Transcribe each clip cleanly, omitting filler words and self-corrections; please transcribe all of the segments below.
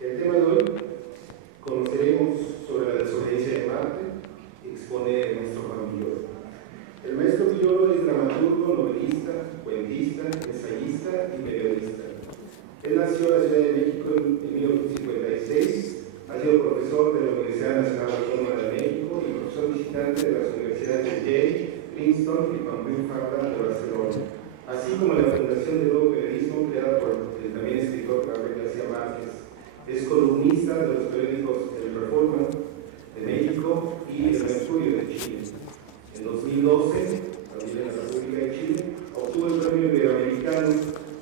El tema de hoy, conoceremos sobre la desobediencia de Marte, expone el maestro Juan Villoro. El maestro Villoro es dramaturgo, novelista, cuentista, ensayista y periodista. Él nació en la Ciudad de México en 1956, ha sido profesor de la Universidad Nacional Autónoma de México y profesor visitante de las universidades de Yale, Princeton y Pompeu Fabra de Barcelona, así como la Fundación de Nuevo Periodismo creada por el también escritor Gabriel García Márquez. Es columnista de los periódicos El Reforma de México y El Mercurio de Chile. En 2012, también en la República de Chile, obtuvo el Premio Iberoamericano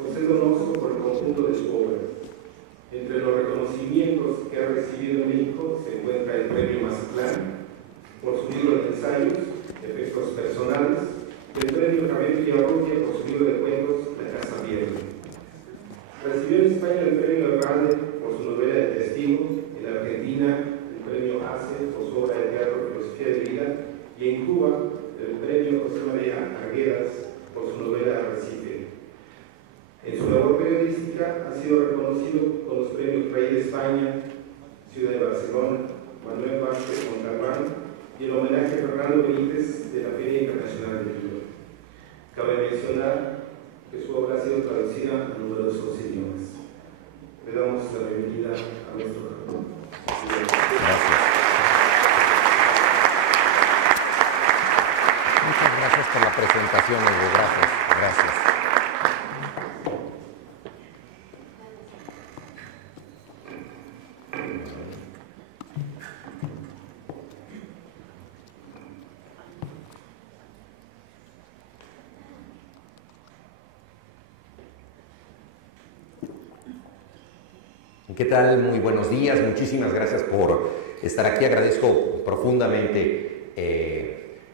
José Donoso por el conjunto de su obra. Entre los reconocimientos que ha recibido en México se encuentra el Premio Mazatlán por su libro de ensayos, Efectos Personales, y el Premio Javier Villarrutia por su libro de cuentos, La Casa Vieja. Recibió en España el Premio Herralde por su novela de Testigos, en Argentina el Premio ACE por su obra de teatro Filosofía de Vida, y en Cuba el Premio José María Arguedas por su novela Arrecife. En su labor periodística ha sido reconocido con los premios Rey de España, Ciudad de Barcelona, Manuel Vázquez Montalbán y el homenaje a Fernando Benítez de la Feria Internacional del Libro. Cabe mencionar que su obra ha sido traducida a numerosos idiomas. Le damos la bienvenida a nuestro Japón. Gracias. Muchas gracias por la presentación, Hugo. Gracias. Gracias. ¿Qué tal? Muy buenos días, muchísimas gracias por estar aquí. Agradezco profundamente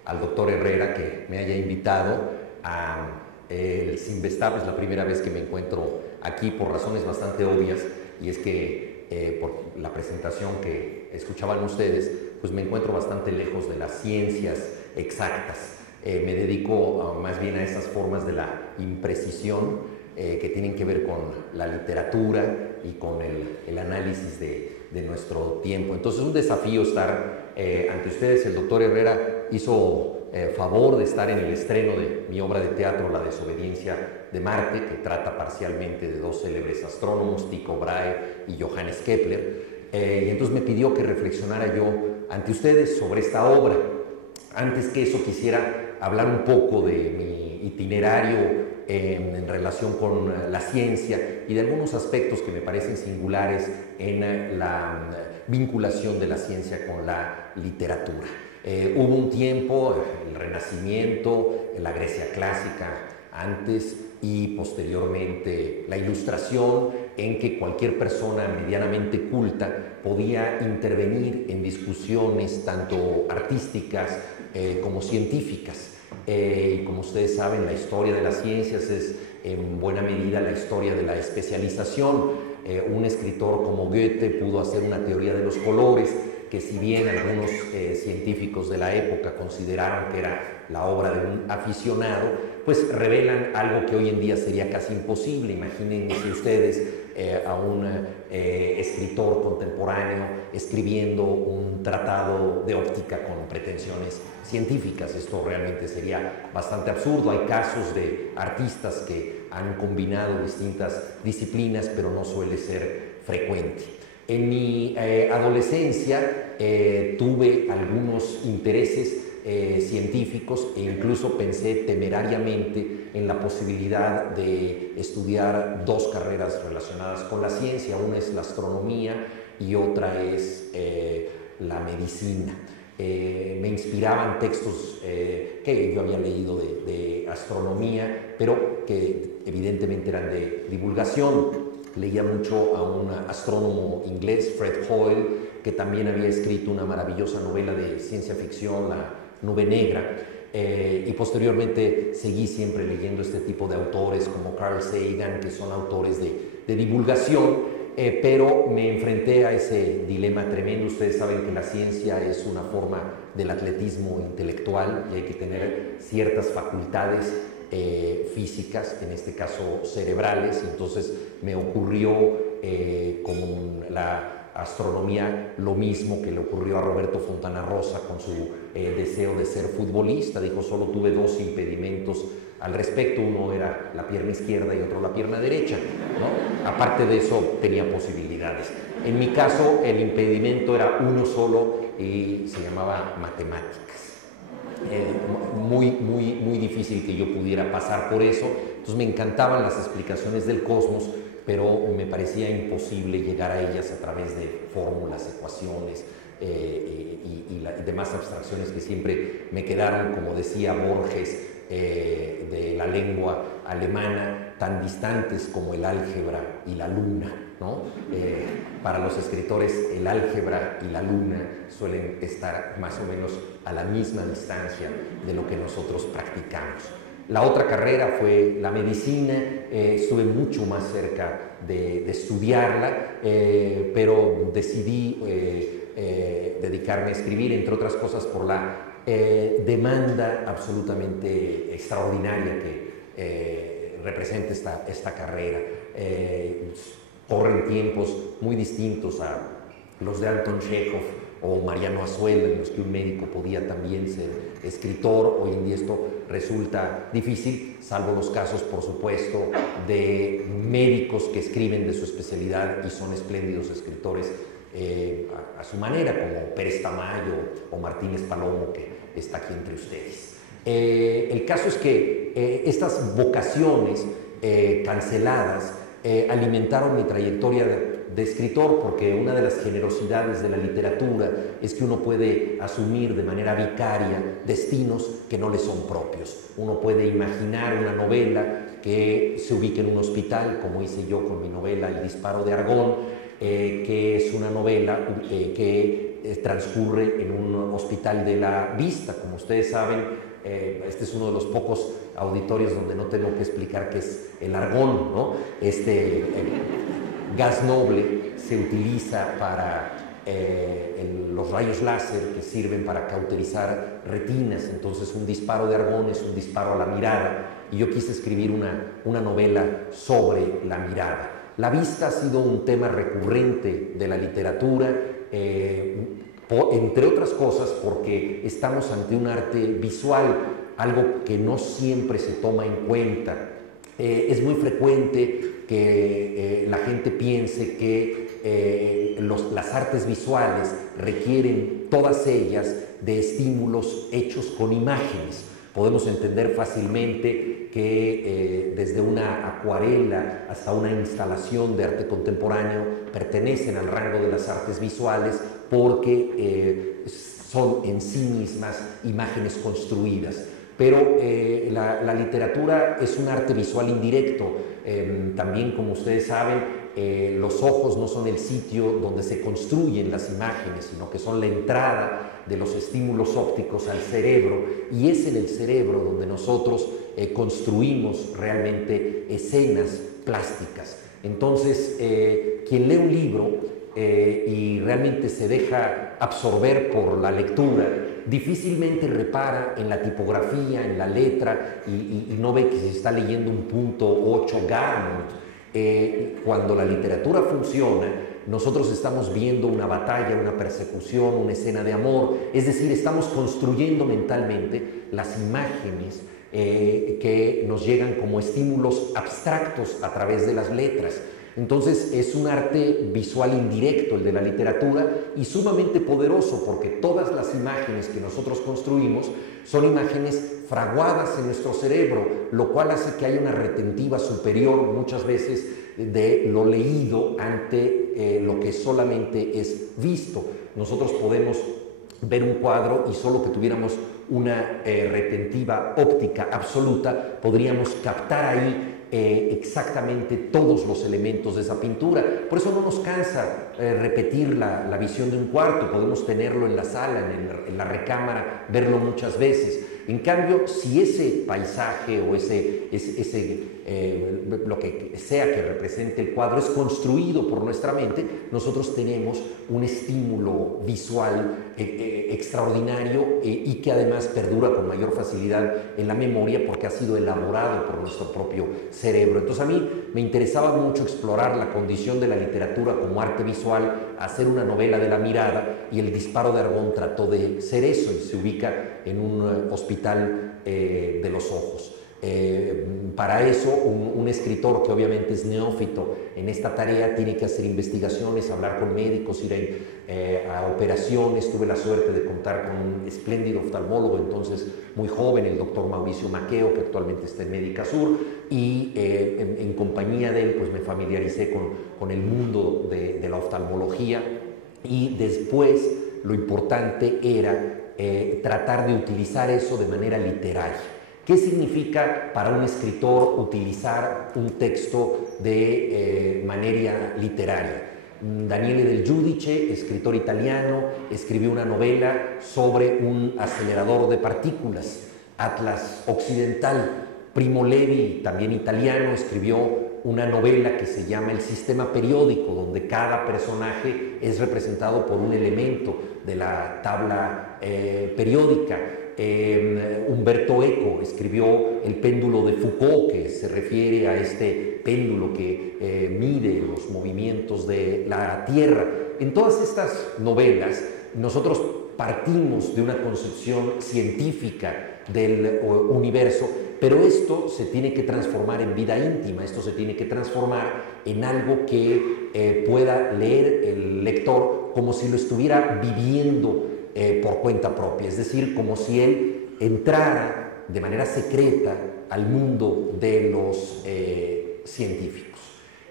al doctor Herrera que me haya invitado a el Sinvestab. Es la primera vez que me encuentro aquí por razones bastante obvias, y es que por la presentación que escuchaban ustedes, pues me encuentro bastante lejos de las ciencias exactas. Me dedico más bien a esas formas de la imprecisión que tienen que ver con la literatura y con el análisis de nuestro tiempo. Entonces es un desafío estar ante ustedes. El doctor Herrera hizo favor de estar en el estreno de mi obra de teatro, La desobediencia de Marte, que trata parcialmente de dos célebres astrónomos, Tycho Brahe y Johannes Kepler. Y entonces me pidió que reflexionara yo ante ustedes sobre esta obra. Antes que eso, quisiera hablar un poco de mi itinerario en relación con la ciencia y de algunos aspectos que me parecen singulares en la vinculación de la ciencia con la literatura. Hubo un tiempo, el Renacimiento, la Grecia clásica, antes y posteriormente la Ilustración, en que cualquier persona medianamente culta podía intervenir en discusiones tanto artísticas como científicas. Y como ustedes saben, la historia de las ciencias es en buena medida la historia de la especialización. Un escritor como Goethe pudo hacer una teoría de los colores que, si bien algunos científicos de la época consideraron que era la obra de un aficionado, pues revelan algo que hoy en día sería casi imposible. Imagínense ustedes a un escritor contemporáneo escribiendo un tratado de óptica con pretensiones científicas. Esto realmente sería bastante absurdo. Hay casos de artistas que han combinado distintas disciplinas, pero no suele ser frecuente. En mi adolescencia tuve algunos intereses científicos e incluso pensé temerariamente en la posibilidad de estudiar dos carreras relacionadas con la ciencia. Una es la astronomía y otra es la medicina. Me inspiraban textos que yo había leído de astronomía, pero que evidentemente eran de divulgación. Leía mucho a un astrónomo inglés, Fred Hoyle, que también había escrito una maravillosa novela de ciencia ficción, La Nube Negra, y posteriormente seguí siempre leyendo este tipo de autores como Carl Sagan, que son autores de divulgación, pero me enfrenté a ese dilema tremendo. Ustedes saben que la ciencia es una forma del atletismo intelectual y hay que tener ciertas facultades físicas, en este caso cerebrales. Entonces me ocurrió con la astronomía lo mismo que le ocurrió a Roberto Fontana Rosa con su deseo de ser futbolista. Dijo, solo tuve 2 impedimentos al respecto, uno era la pierna izquierda y otro la pierna derecha, ¿no? Aparte de eso tenía posibilidades. En mi caso el impedimento era uno solo y se llamaba matemáticas. Muy difícil que yo pudiera pasar por eso. Entonces me encantaban las explicaciones del cosmos, pero me parecía imposible llegar a ellas a través de fórmulas, ecuaciones y demás abstracciones que siempre me quedaron, como decía Borges, de la lengua alemana, tan distantes como el álgebra y la luna, ¿no? Para los escritores el álgebra y la luna suelen estar más o menos a la misma distancia de lo que nosotros practicamos. La otra carrera fue la medicina. Estuve mucho más cerca de estudiarla, pero decidí dedicarme a escribir, entre otras cosas por la demanda absolutamente extraordinaria que representa esta carrera. Corren tiempos muy distintos a los de Anton Chekhov o Mariano Azuela, en los que un médico podía también ser escritor. Hoy en día esto resulta difícil, salvo los casos, por supuesto, de médicos que escriben de su especialidad y son espléndidos escritores a su manera, como Pérez Tamayo o Martínez Palomo, que está aquí entre ustedes. El caso es que estas vocaciones canceladas alimentaron mi trayectoria de escritor, porque una de las generosidades de la literatura es que uno puede asumir de manera vicaria destinos que no le son propios. Uno puede imaginar una novela que se ubique en un hospital, como hice yo con mi novela El disparo de Argón, que es una novela que transcurre en un hospital de la vista. Como ustedes saben, este es uno de los pocos auditorios donde no tengo que explicar qué es el argón, ¿no? Gas noble se utiliza para los rayos láser que sirven para cauterizar retinas. Entonces un disparo de argón es un disparo a la mirada, y yo quise escribir una novela sobre la mirada. La vista ha sido un tema recurrente de la literatura, entre otras cosas porque estamos ante un arte visual, algo que no siempre se toma en cuenta. Es muy frecuente que la gente piense que las artes visuales requieren, todas ellas, de estímulos hechos con imágenes. Podemos entender fácilmente que desde una acuarela hasta una instalación de arte contemporáneo pertenecen al rango de las artes visuales, porque son en sí mismas imágenes construidas. Pero la literatura es un arte visual indirecto. También, como ustedes saben, los ojos no son el sitio donde se construyen las imágenes, sino que son la entrada de los estímulos ópticos al cerebro, y es en el cerebro donde nosotros construimos realmente escenas plásticas. Entonces, quien lee un libro y realmente se deja absorber por la lectura, difícilmente repara en la tipografía, en la letra, y no ve que se está leyendo un punto 8 Garamond. Cuando la literatura funciona, nosotros estamos viendo una batalla, una persecución, una escena de amor, es decir, estamos construyendo mentalmente las imágenes que nos llegan como estímulos abstractos a través de las letras. Entonces es un arte visual indirecto el de la literatura, y sumamente poderoso, porque todas las imágenes que nosotros construimos son imágenes fraguadas en nuestro cerebro, lo cual hace que haya una retentiva superior muchas veces de lo leído ante lo que solamente es visto. Nosotros podemos ver un cuadro y solo que tuviéramos una retentiva óptica absoluta podríamos captar ahí exactamente todos los elementos de esa pintura. Por eso no nos cansa repetir la visión de un cuarto. Podemos tenerlo en la sala, en la recámara, verlo muchas veces. En cambio, si ese paisaje o ese lo que sea que represente el cuadro es construido por nuestra mente, nosotros tenemos un estímulo visual extraordinario y que además perdura con mayor facilidad en la memoria porque ha sido elaborado por nuestro propio cerebro. Entonces a mí me interesaba mucho explorar la condición de la literatura como arte visual, hacer una novela de la mirada, y El disparo de Argón trató de ser eso y se ubica en un hospital de los ojos. Para eso un escritor que obviamente es neófito en esta tarea tiene que hacer investigaciones, hablar con médicos, ir a operaciones. Tuve la suerte de contar con un espléndido oftalmólogo entonces muy joven, el doctor Mauricio Maqueo, que actualmente está en Médica Sur, y en compañía de él pues me familiaricé con el mundo de la oftalmología, y después lo importante era tratar de utilizar eso de manera literaria. ¿Qué significa para un escritor utilizar un texto de manera literaria? Daniele Del Giudice, escritor italiano, escribió una novela sobre un acelerador de partículas, Atlas Occidental. Primo Levi, también italiano, escribió una novela que se llama El sistema periódico, donde cada personaje es representado por un elemento de la tabla periódica. Humberto Eco escribió El péndulo de Foucault, que se refiere a este péndulo que mide los movimientos de la Tierra. En todas estas novelas nosotros partimos de una concepción científica del universo, pero esto se tiene que transformar en vida íntima, esto se tiene que transformar en algo que pueda leer el lector como si lo estuviera viviendo por cuenta propia, es decir, como si él entrara de manera secreta al mundo de los científicos.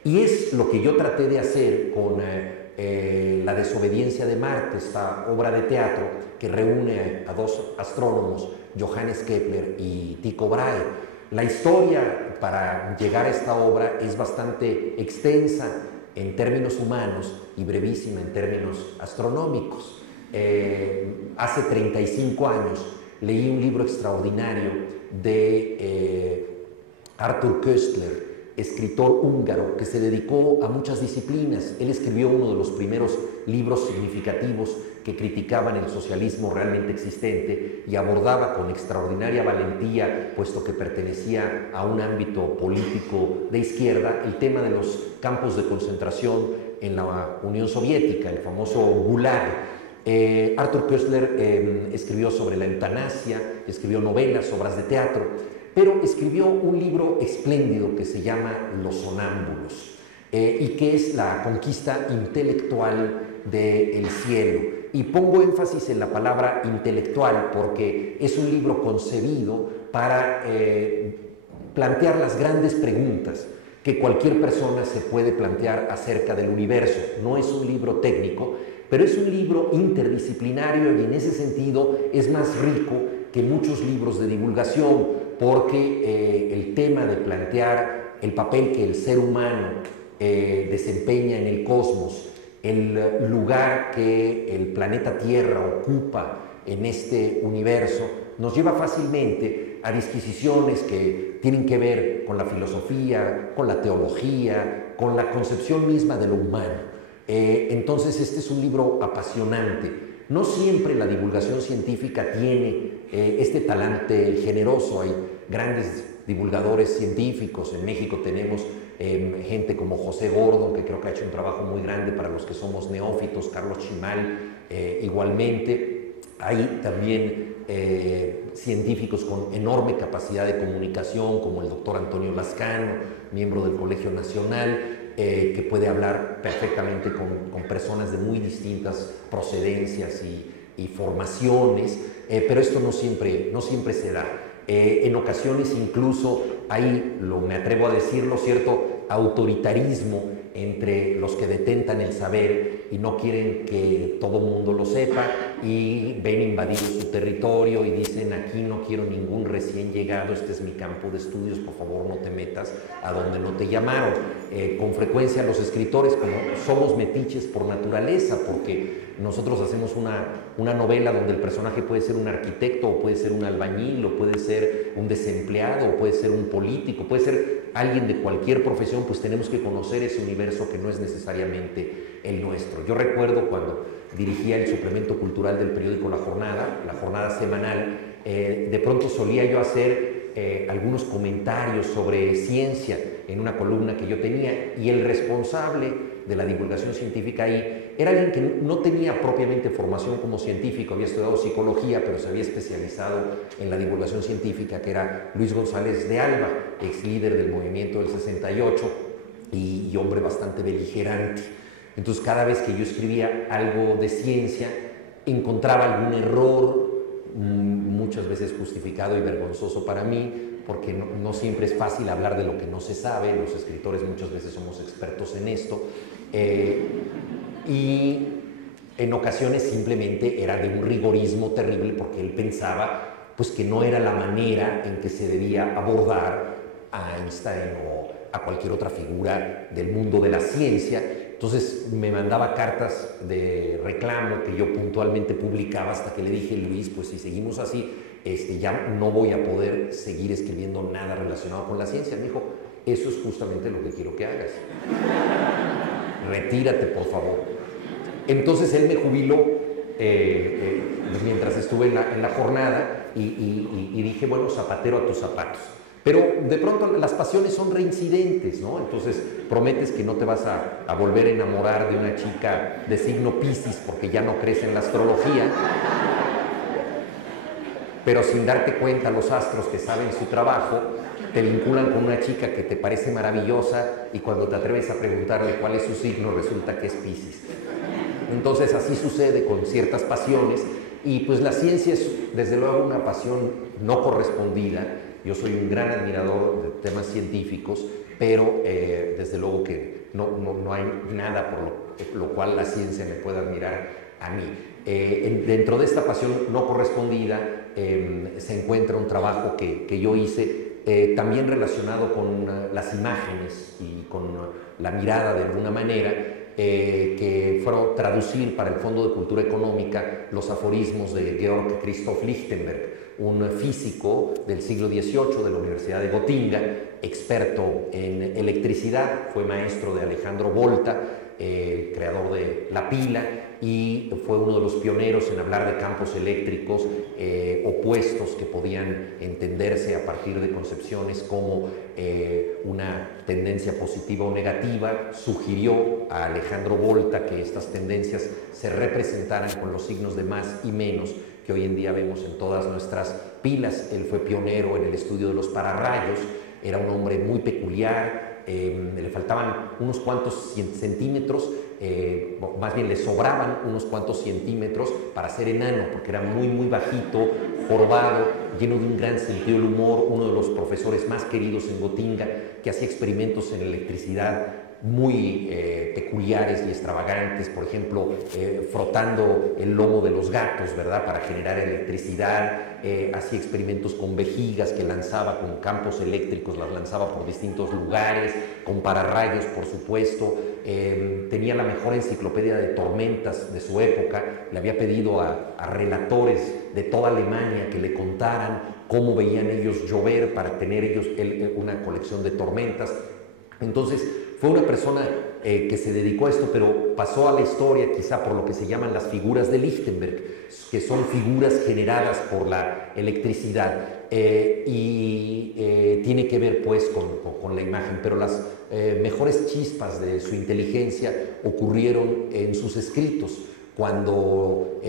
Y es lo que yo traté de hacer con La desobediencia de Marte, esta obra de teatro que reúne a dos astrónomos, Johannes Kepler y Tycho Brahe. La historia para llegar a esta obra es bastante extensa en términos humanos y brevísima en términos astronómicos. Hace 35 años leí un libro extraordinario de Arthur Koestler, escritor húngaro que se dedicó a muchas disciplinas. Él escribió uno de los primeros libros significativos que criticaban el socialismo realmente existente y abordaba con extraordinaria valentía, puesto que pertenecía a un ámbito político de izquierda, el tema de los campos de concentración en la Unión Soviética, el famoso Gulag. Arthur Koestler escribió sobre la eutanasia, escribió novelas, obras de teatro, pero escribió un libro espléndido que se llama Los sonámbulos y que es la conquista intelectual del cielo. Y pongo énfasis en la palabra intelectual porque es un libro concebido para plantear las grandes preguntas que cualquier persona se puede plantear acerca del universo. No es un libro técnico, pero es un libro interdisciplinario y en ese sentido es más rico que muchos libros de divulgación, porque el tema de plantear el papel que el ser humano desempeña en el cosmos, el lugar que el planeta Tierra ocupa en este universo, nos lleva fácilmente a disquisiciones que tienen que ver con la filosofía, con la teología, con la concepción misma de lo humano. Entonces este es un libro apasionante. No siempre la divulgación científica tiene este talante generoso. Hay grandes divulgadores científicos. En México tenemos gente como José Gordon, que creo que ha hecho un trabajo muy grande para los que somos neófitos, Carlos Chimal igualmente. Hay también científicos con enorme capacidad de comunicación, como el doctor Antonio Lascano, miembro del Colegio Nacional, que puede hablar perfectamente con personas de muy distintas procedencias y formaciones, pero esto no siempre se da. En ocasiones incluso hay, me atrevo a decirlo, cierto autoritarismo entre los que detentan el saber y no quieren que todo el mundo lo sepa y ven invadido su territorio y dicen: aquí no quiero ningún recién llegado, este es mi campo de estudios, por favor no te metas a donde no te llamaron. Con frecuencia los escritores, como somos metiches por naturaleza, porque nosotros hacemos una novela donde el personaje puede ser un arquitecto, o puede ser un albañil, o puede ser un desempleado, o puede ser un político, puede ser alguien de cualquier profesión, pues tenemos que conocer ese universo que no es necesariamente el nuestro. Yo recuerdo cuando dirigía el suplemento cultural del periódico La Jornada semanal, de pronto solía yo hacer algunos comentarios sobre ciencia en una columna que yo tenía, y el responsable de la divulgación científica ahí era alguien que no tenía propiamente formación como científico, había estudiado psicología, pero se había especializado en la divulgación científica, que era Luis González de Alba, ex líder del movimiento del 68 y hombre bastante beligerante. Entonces, cada vez que yo escribía algo de ciencia, encontraba algún error, muchas veces justificado y vergonzoso para mí, porque no siempre es fácil hablar de lo que no se sabe. Los escritores muchas veces somos expertos en esto, y en ocasiones simplemente era de un rigorismo terrible, porque él pensaba pues que no era la manera en que se debía abordar a Einstein o a cualquier otra figura del mundo de la ciencia. Entonces me mandaba cartas de reclamo que yo puntualmente publicaba, hasta que le dije: Luis, pues si seguimos así, ya no voy a poder seguir escribiendo nada relacionado con la ciencia. Me dijo: eso es justamente lo que quiero que hagas. Retírate, por favor. Entonces él me jubiló mientras estuve en la jornada, y dije: bueno, zapatero a tus zapatos. Pero de pronto las pasiones son reincidentes, ¿no? Entonces prometes que no te vas a volver a enamorar de una chica de signo Piscis porque ya no crees en la astrología, pero sin darte cuenta, los astros, que saben su trabajo, te vinculan con una chica que te parece maravillosa, y cuando te atreves a preguntarle cuál es su signo, resulta que es Piscis. Entonces así sucede con ciertas pasiones, y pues la ciencia es desde luego una pasión no correspondida. Yo soy un gran admirador de temas científicos, pero desde luego que no hay nada por lo cual la ciencia me pueda admirar a mí. Dentro de esta pasión no correspondida se encuentra un trabajo que yo hice, también relacionado con las imágenes y con la mirada de alguna manera, que fue traducir para el Fondo de Cultura Económica los aforismos de Georg Christoph Lichtenberg, un físico del siglo XVIII de la Universidad de Gotinga, experto en electricidad. Fue maestro de Alejandro Volta, creador de la pila, y fue uno de los pioneros en hablar de campos eléctricos opuestos que podían entenderse a partir de concepciones como una tendencia positiva o negativa. Sugirió a Alejandro Volta que estas tendencias se representaran con los signos de más y menos que hoy en día vemos en todas nuestras pilas. Él fue pionero en el estudio de los pararrayos. Era un hombre muy peculiar, le faltaban unos cuantos centímetros, más bien le sobraban unos cuantos centímetros para ser enano, porque era muy bajito, jorobado, lleno de un gran sentido del humor, uno de los profesores más queridos en Gotinga, que hacía experimentos en electricidad muy peculiares y extravagantes, por ejemplo, frotando el lomo de los gatos, ¿verdad?, para generar electricidad. Hacía experimentos con vejigas que lanzaba con campos eléctricos, las lanzaba por distintos lugares, con pararrayos, por supuesto. Tenía la mejor enciclopedia de tormentas de su época. Le había pedido a relatores de toda Alemania que le contaran cómo veían ellos llover, para tener ellos una colección de tormentas. Entonces fue una persona que se dedicó a esto, pero pasó a la historia quizá por lo que se llaman las figuras de Lichtenberg, que son figuras generadas por la electricidad, y tiene que ver pues con la imagen. Pero las mejores chispas de su inteligencia ocurrieron en sus escritos, cuando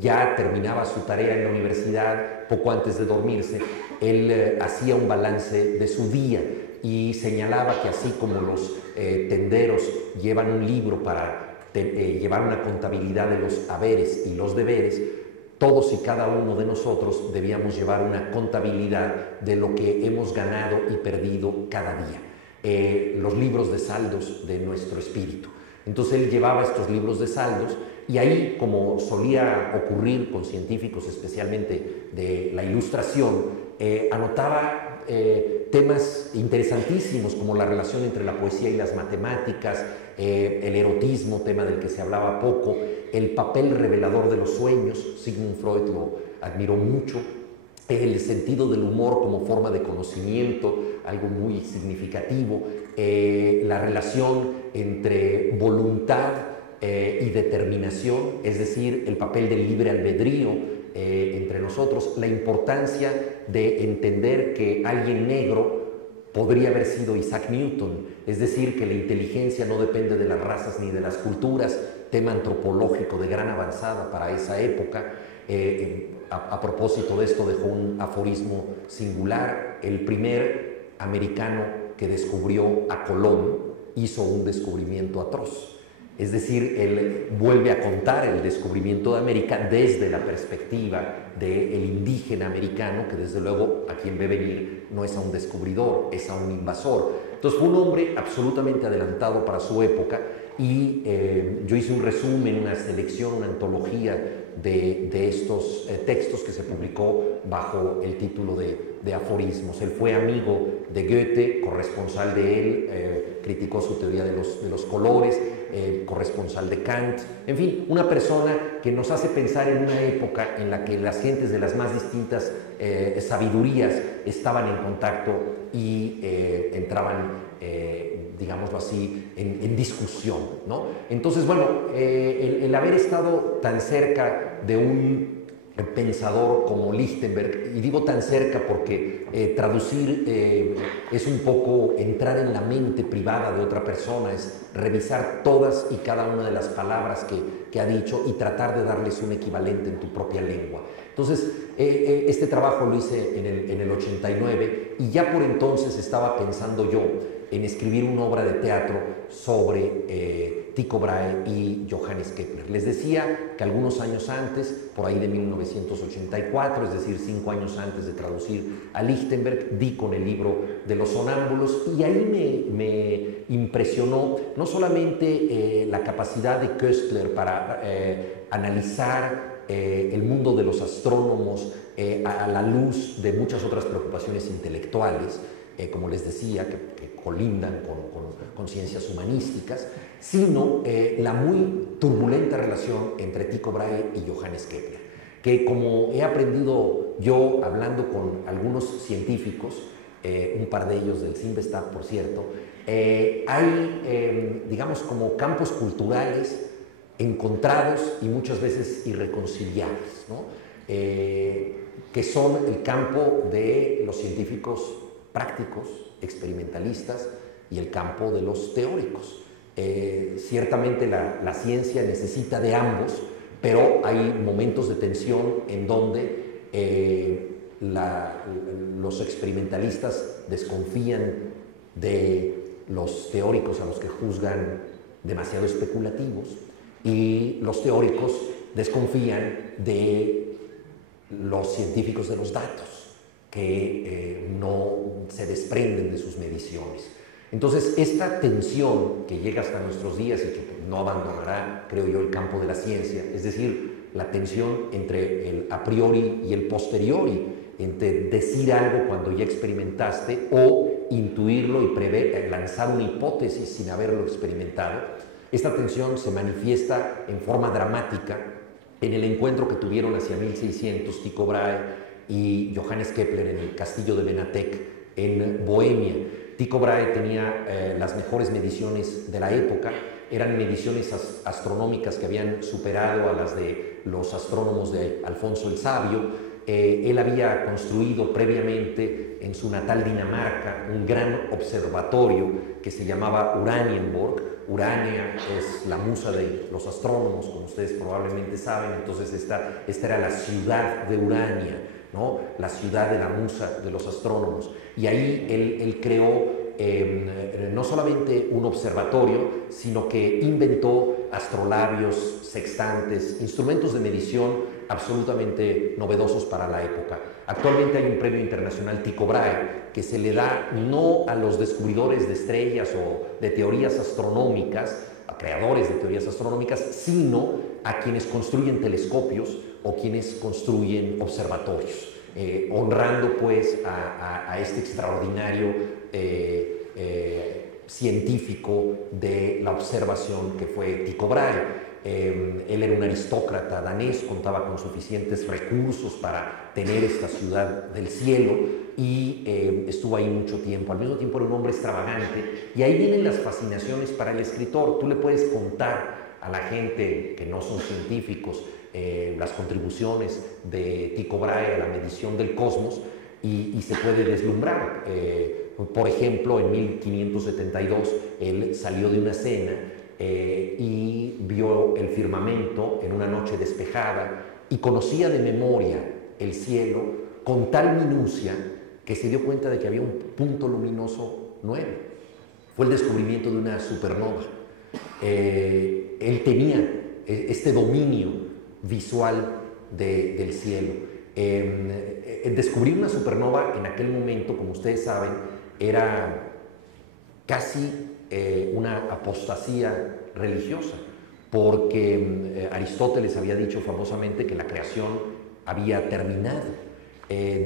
ya terminaba su tarea en la universidad, poco antes de dormirse. Él hacía un balance de su día y señalaba que así como los tenderos llevan un libro para llevar una contabilidad de los haberes y los deberes, todos y cada uno de nosotros debíamos llevar una contabilidad de lo que hemos ganado y perdido cada día, los libros de saldos de nuestro espíritu. Entonces él llevaba estos libros de saldos, y ahí, como solía ocurrir con científicos, especialmente de la Ilustración, anotaba temas interesantísimos como la relación entre la poesía y las matemáticas, el erotismo, tema del que se hablaba poco, el papel revelador de los sueños. Sigmund Freud lo admiró mucho. el sentido del humor como forma de conocimiento, algo muy significativo, la relación entre voluntad y determinación, es decir, el papel del libre albedrío entre nosotros, la importancia de entender que alguien negro podría haber sido Isaac Newton, es decir, que la inteligencia no depende de las razas ni de las culturas, tema antropológico de gran avanzada para esa época. A propósito de esto dejó un aforismo singular: el primer americano que descubrió a Colón hizo un descubrimiento atroz. Es decir, él vuelve a contar el descubrimiento de América desde la perspectiva del indígena americano, que desde luego a quien ve venir no es a un descubridor, es a un invasor. Entonces fue un hombre absolutamente adelantado para su época, y yo hice un resumen, una selección, una antología de estos textos que se publicó bajo el título de aforismos. Él fue amigo de Goethe, corresponsal de él, criticó su teoría de los colores, corresponsal de Kant, en fin, una persona que nos hace pensar en una época en la que las gentes de las más distintas sabidurías estaban en contacto y entraban, digámoslo así, en discusión, ¿no? Entonces, bueno, el haber estado tan cerca de un pensador como Lichtenberg, y digo tan cerca porque traducir es un poco entrar en la mente privada de otra persona, es revisar todas y cada una de las palabras que ha dicho y tratar de darles un equivalente en tu propia lengua. Entonces, este trabajo lo hice en el 89, y ya por entonces estaba pensando yo en escribir una obra de teatro sobre Tycho Brahe y Johannes Kepler. Les decía que algunos años antes, por ahí de 1984, es decir, 5 años antes de traducir a Lichtenberg, di con el libro de los sonámbulos, y ahí me impresionó no solamente la capacidad de Köstler para analizar el mundo de los astrónomos a la luz de muchas otras preocupaciones intelectuales, como les decía, que colindan con ciencias humanísticas, sino la muy turbulenta relación entre Tycho Brahe y Johannes Kepler, que, como he aprendido yo hablando con algunos científicos, un par de ellos del CIMBESTAT, por cierto, hay, digamos, como campos culturales encontrados y muchas veces irreconciliables, ¿no? Que son el campo de los científicos prácticos, experimentalistas, y el campo de los teóricos. Ciertamente la ciencia necesita de ambos, pero hay momentos de tensión en donde los experimentalistas desconfían de los teóricos, a los que juzgan demasiado especulativos, y los teóricos desconfían de los científicos de los datos, que no se desprenden de sus mediciones. Entonces, esta tensión que llega hasta nuestros días y que no abandonará, creo yo, el campo de la ciencia, es decir, la tensión entre el a priori y el posteriori, entre decir algo cuando ya experimentaste o intuirlo y prever, lanzar una hipótesis sin haberlo experimentado. Esta tensión se manifiesta en forma dramática en el encuentro que tuvieron hacia 1600 Tycho Brahe y Johannes Kepler en el castillo de Benátek en Bohemia. Tycho Brahe tenía las mejores mediciones de la época, eran mediciones astronómicas que habían superado a las de los astrónomos de Alfonso el Sabio. Él había construido previamente en su natal Dinamarca un gran observatorio que se llamaba Uranienborg. Urania es la musa de los astrónomos, como ustedes probablemente saben. Entonces esta era la ciudad de Urania, ¿no? La ciudad de la musa de los astrónomos. Y ahí él creó no solamente un observatorio, sino que inventó astrolabios, sextantes, instrumentos de medición absolutamente novedosos para la época. Actualmente hay un premio internacional Tycho Brahe que se le da no a los descubridores de estrellas o de teorías astronómicas, a creadores de teorías astronómicas, sino a quienes construyen telescopios o quienes construyen observatorios, honrando pues a este extraordinario científico de la observación que fue Tycho Brahe. Él era un aristócrata danés, contaba con suficientes recursos para tener esta ciudad del cielo y estuvo ahí mucho tiempo. Al mismo tiempo era un hombre extravagante y ahí vienen las fascinaciones para el escritor. Tú le puedes contar a la gente que no son científicos las contribuciones de Tycho Brahe a la medición del cosmos y se puede deslumbrar. Por ejemplo, en 1572 él salió de una cena y vio el firmamento en una noche despejada y conocía de memoria el cielo con tal minucia que se dio cuenta de que había un punto luminoso nuevo. Fue el descubrimiento de una supernova. Él tenía este dominio visual del cielo. Descubrir una supernova en aquel momento, como ustedes saben, era casi una apostasía religiosa, porque Aristóteles había dicho famosamente que la creación había terminado.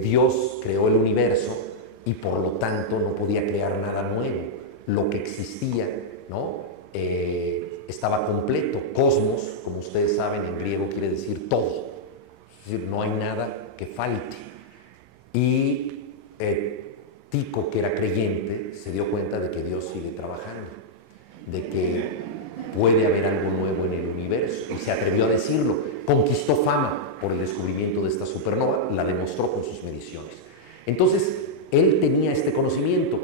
Dios creó el universo y por lo tanto no podía crear nada nuevo. Lo que existía, ¿no? Estaba completo. Cosmos, como ustedes saben, en griego quiere decir todo. Es decir, no hay nada que falte. Y Tycho, que era creyente, se dio cuenta de que Dios sigue trabajando, de que puede haber algo nuevo en el universo, y se atrevió a decirlo. Conquistó fama por el descubrimiento de esta supernova, la demostró con sus mediciones. Entonces, él tenía este conocimiento.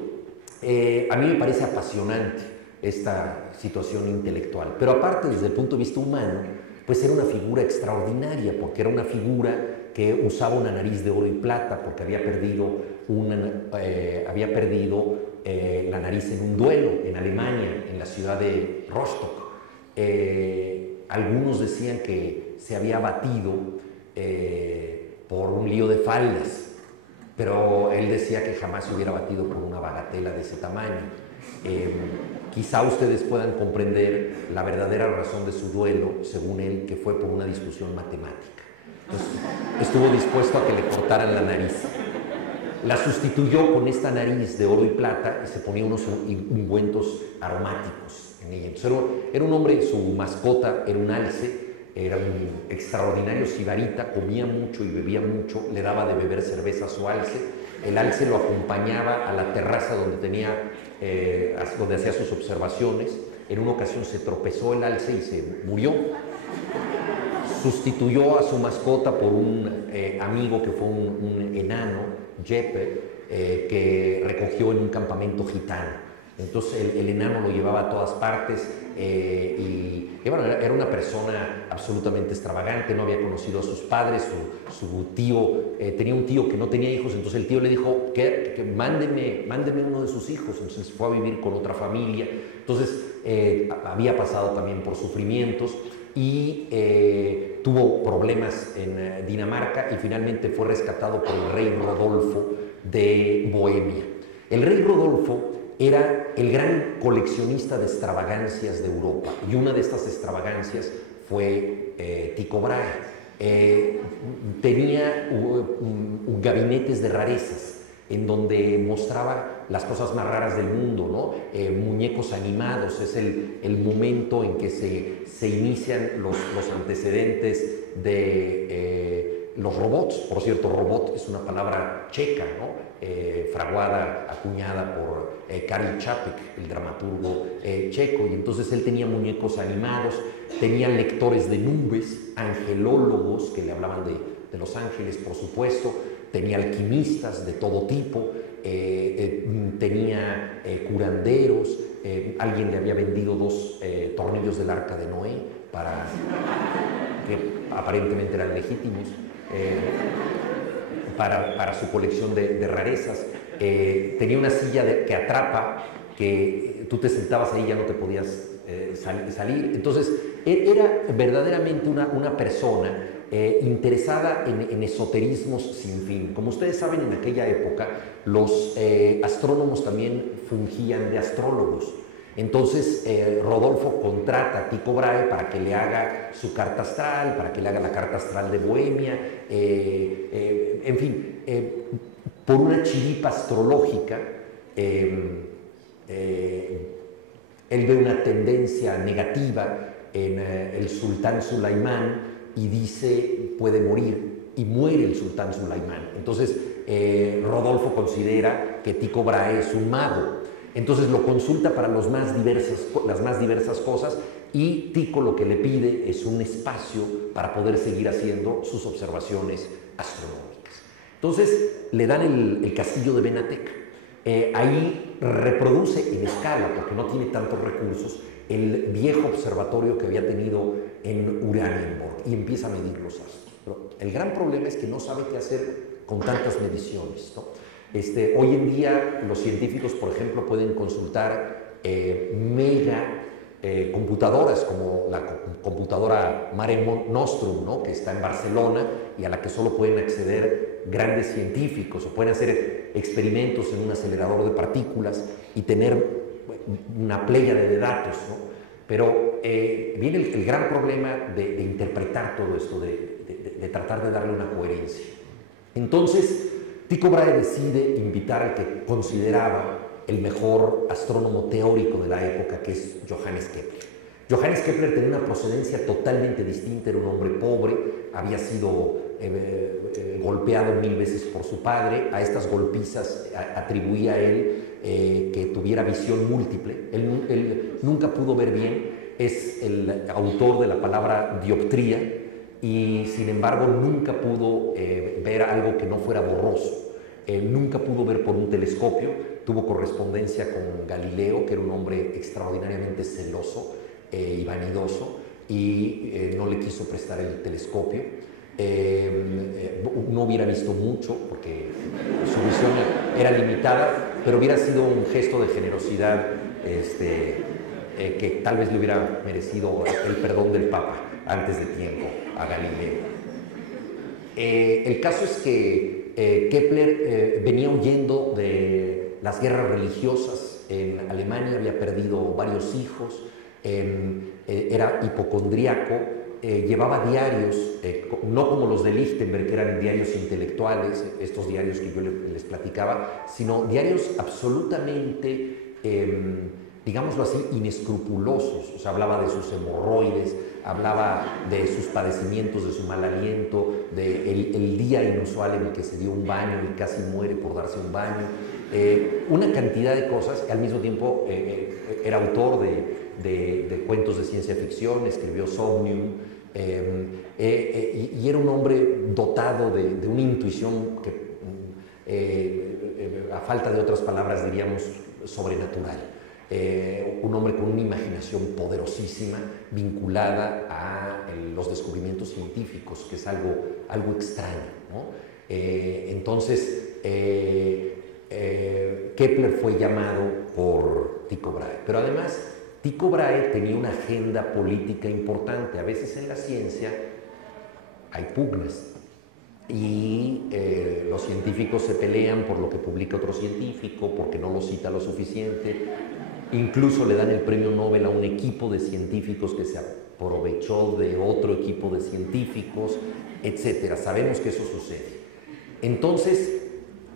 A mí me parece apasionante esta situación intelectual, pero aparte, desde el punto de vista humano, pues era una figura extraordinaria, porque era una figura que usaba una nariz de oro y plata, porque había perdido la nariz en un duelo en Alemania, en la ciudad de Rostock. Algunos decían que se había abatido por un lío de faldas, pero él decía que jamás se hubiera batido por una bagatela de ese tamaño. Quizá ustedes puedan comprender la verdadera razón de su duelo, según él, que fue por una discusión matemática. Entonces, estuvo dispuesto a que le cortaran la nariz. La sustituyó con esta nariz de oro y plata y se ponía unos ungüentos aromáticos en ella. Entonces, era un hombre, su mascota era un alce, era un extraordinario sibarita, comía mucho y bebía mucho, le daba de beber cerveza a su alce. El alce lo acompañaba a la terraza donde hacía sus observaciones. En una ocasión se tropezó el alce y se murió. Sustituyó a su mascota por un amigo que fue un enano, Jeppe, que recogió en un campamento gitano. Entonces el enano lo llevaba a todas partes y bueno, era una persona absolutamente extravagante, no había conocido a sus padres, su tío, tenía un tío que no tenía hijos, entonces el tío le dijo que mándeme uno de sus hijos, entonces fue a vivir con otra familia, entonces había pasado también por sufrimientos y tuvo problemas en Dinamarca y finalmente fue rescatado por el rey Rodolfo de Bohemia. El rey Rodolfo era el gran coleccionista de extravagancias de Europa y una de estas extravagancias fue Tycho Brahe. Tenía gabinetes de rarezas en donde mostraba las cosas más raras del mundo, ¿no? Muñecos animados, es el momento en que se inician los antecedentes de los robots. Por cierto, robot es una palabra checa, ¿no? Fraguada, acuñada por Karel Čapek, el dramaturgo checo, y entonces él tenía muñecos animados, tenía lectores de nubes, angelólogos que le hablaban de los ángeles, por supuesto, tenía alquimistas de todo tipo, tenía curanderos, alguien le había vendido 2 tornillos del arca de Noé que aparentemente eran legítimos, para su colección de rarezas. Tenía una silla que atrapa, que tú te sentabas ahí y ya no te podías salir. Entonces, era verdaderamente una persona interesada en esoterismos sin fin. Como ustedes saben, en aquella época los astrónomos también fungían de astrólogos. Entonces Rodolfo contrata a Tycho Brahe para que le haga su carta astral, para que le haga la carta astral de Bohemia, en fin, por una chiripa astrológica él ve una tendencia negativa en el sultán Sulaimán y dice puede morir, y muere el sultán Sulaimán. Entonces Rodolfo considera que Tycho Brahe es un mago, entonces lo consulta para las más diversas cosas, y Tycho lo que le pide es un espacio para poder seguir haciendo sus observaciones astronómicas. Entonces le dan el castillo de Benatec. Ahí reproduce en escala, porque no tiene tantos recursos, el viejo observatorio que había tenido en Uranienborg, y empieza a medir los astros. Pero el gran problema es que no sabe qué hacer con tantas mediciones, ¿no? Hoy en día los científicos, por ejemplo, pueden consultar mega computadoras como la computadora Mare Nostrum, ¿no?, que está en Barcelona y a la que solo pueden acceder grandes científicos, o pueden hacer experimentos en un acelerador de partículas y tener una pléyade de datos, ¿no? Pero viene el gran problema de interpretar todo esto, de tratar de darle una coherencia. Entonces Tycho Brahe decide invitar al que consideraba el mejor astrónomo teórico de la época, que es Johannes Kepler. Johannes Kepler tenía una procedencia totalmente distinta, era un hombre pobre, había sido golpeado 1000 veces por su padre. A estas golpizas atribuía a él que tuviera visión múltiple. Él nunca pudo ver bien, es el autor de la palabra dioptría, y sin embargo nunca pudo ver algo que no fuera borroso. Nunca pudo ver por un telescopio, tuvo correspondencia con Galileo, que era un hombre extraordinariamente celoso y vanidoso, y no le quiso prestar el telescopio. No hubiera visto mucho porque su visión era limitada, pero hubiera sido un gesto de generosidad que tal vez le hubiera merecido el perdón del Papa antes de tiempo a Galileo. El caso es que Kepler venía huyendo de las guerras religiosas en Alemania, había perdido varios hijos, era hipocondríaco, llevaba diarios, no como los de Lichtenberg, que eran diarios intelectuales, estos diarios que yo les platicaba, sino diarios absolutamente, digámoslo así, inescrupulosos. O sea, hablaba de sus hemorroides, hablaba de sus padecimientos, de su mal aliento, del día inusual en el que se dio un baño y casi muere por darse un baño, una cantidad de cosas. Al mismo tiempo era autor de cuentos de ciencia ficción, escribió Somnium, y era un hombre dotado de una intuición que, a falta de otras palabras, diríamos sobrenatural. Un hombre con una imaginación poderosísima vinculada a los descubrimientos científicos, que es algo extraño, ¿no? Entonces Kepler fue llamado por Tycho Brahe, pero además Tycho Brahe tenía una agenda política importante. A veces en la ciencia hay pugnas y los científicos se pelean por lo que publica otro científico, porque no lo cita lo suficiente. Incluso le dan el premio Nobel a un equipo de científicos que se aprovechó de otro equipo de científicos, etc. Sabemos que eso sucede. Entonces,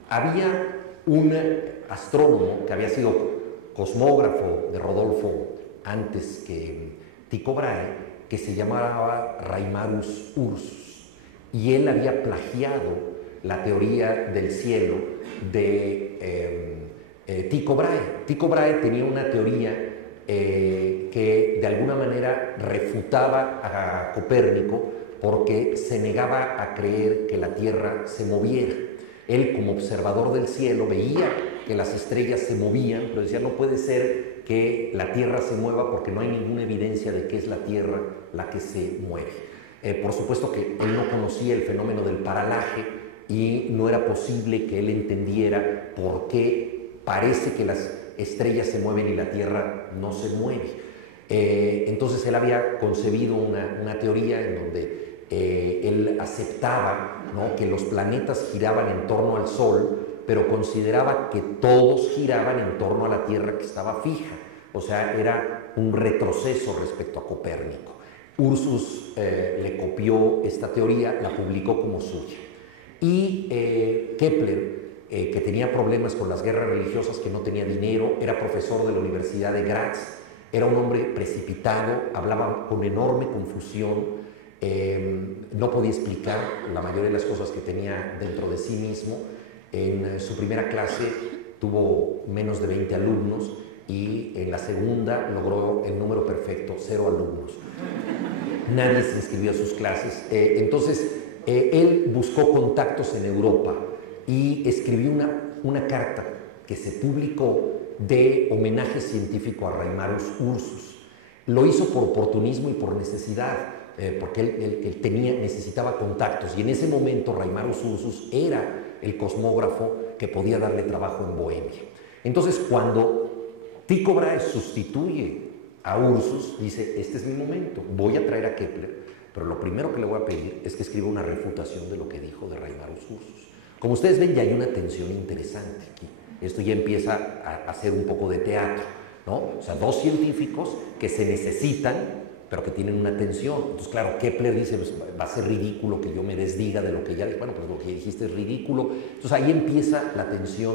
había un astrónomo que había sido cosmógrafo de Rodolfo antes que Tycho Brahe, que se llamaba Reimarus Ursus, y él había plagiado la teoría del cielo de Tycho Brahe. Tycho Brahe tenía una teoría que de alguna manera refutaba a Copérnico, porque se negaba a creer que la Tierra se moviera. Él, como observador del cielo, veía que las estrellas se movían, pero decía, no puede ser que la Tierra se mueva porque no hay ninguna evidencia de que es la Tierra la que se mueve. Por supuesto que él no conocía el fenómeno del paralaje y no era posible que él entendiera por qué parece que las estrellas se mueven y la Tierra no se mueve. Entonces él había concebido una teoría en donde él aceptaba, ¿no?, que los planetas giraban en torno al Sol, pero consideraba que todos giraban en torno a la Tierra, que estaba fija. O sea, era un retroceso respecto a Copérnico. Ursus le copió esta teoría, la publicó como suya. Y Kepler que tenía problemas con las guerras religiosas, que no tenía dinero, era profesor de la Universidad de Graz, era un hombre precipitado, hablaba con enorme confusión, no podía explicar la mayoría de las cosas que tenía dentro de sí mismo. En su primera clase tuvo menos de 20 alumnos y en la segunda logró el número perfecto, 0 alumnos. Nadie se inscribió a sus clases. Entonces, él buscó contactos en Europa y escribió una carta que se publicó de homenaje científico a Reimarus Ursus. Lo hizo por oportunismo y por necesidad, porque él necesitaba contactos, y en ese momento Reimarus Ursus era el cosmógrafo que podía darle trabajo en Bohemia. Entonces, cuando Tycho Brahe sustituye a Ursus, dice: este es mi momento, voy a traer a Kepler, pero lo primero que le voy a pedir es que escriba una refutación de lo que dijo de Reimarus Ursus. Como ustedes ven, ya hay una tensión interesante aquí. Esto ya empieza a hacer un poco de teatro, ¿no? O sea, dos científicos que se necesitan, pero que tienen una tensión. Entonces, claro, Kepler dice: pues, va a ser ridículo que yo me desdiga de lo que ya... Bueno, pues lo que dijiste es ridículo. Entonces, ahí empieza la tensión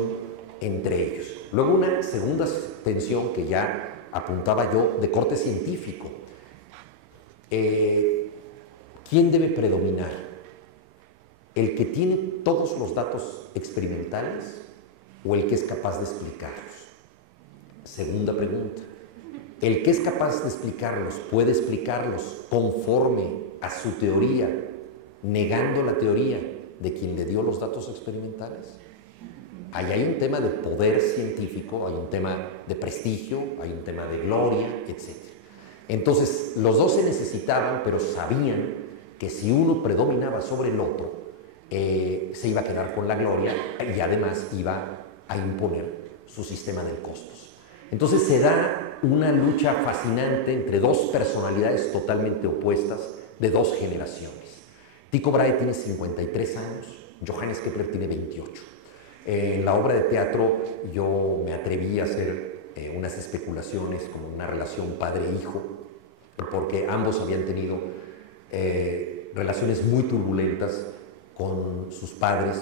entre ellos. Luego, una segunda tensión que ya apuntaba yo, de corte científico. ¿Quién debe predominar? ¿El que tiene todos los datos experimentales o el que es capaz de explicarlos? Segunda pregunta. ¿El que es capaz de explicarlos puede explicarlos conforme a su teoría, negando la teoría de quien le dio los datos experimentales? Ahí hay un tema de poder científico, hay un tema de prestigio, hay un tema de gloria, etc. Entonces, los dos se necesitaban, pero sabían que si uno predominaba sobre el otro, se iba a quedar con la gloria y además iba a imponer su sistema del cosmos. Entonces se da una lucha fascinante entre dos personalidades totalmente opuestas de dos generaciones. Tycho Brahe tiene 53 años, Johannes Kepler tiene 28. En la obra de teatro yo me atreví a hacer unas especulaciones como una relación padre-hijo, porque ambos habían tenido relaciones muy turbulentas con sus padres,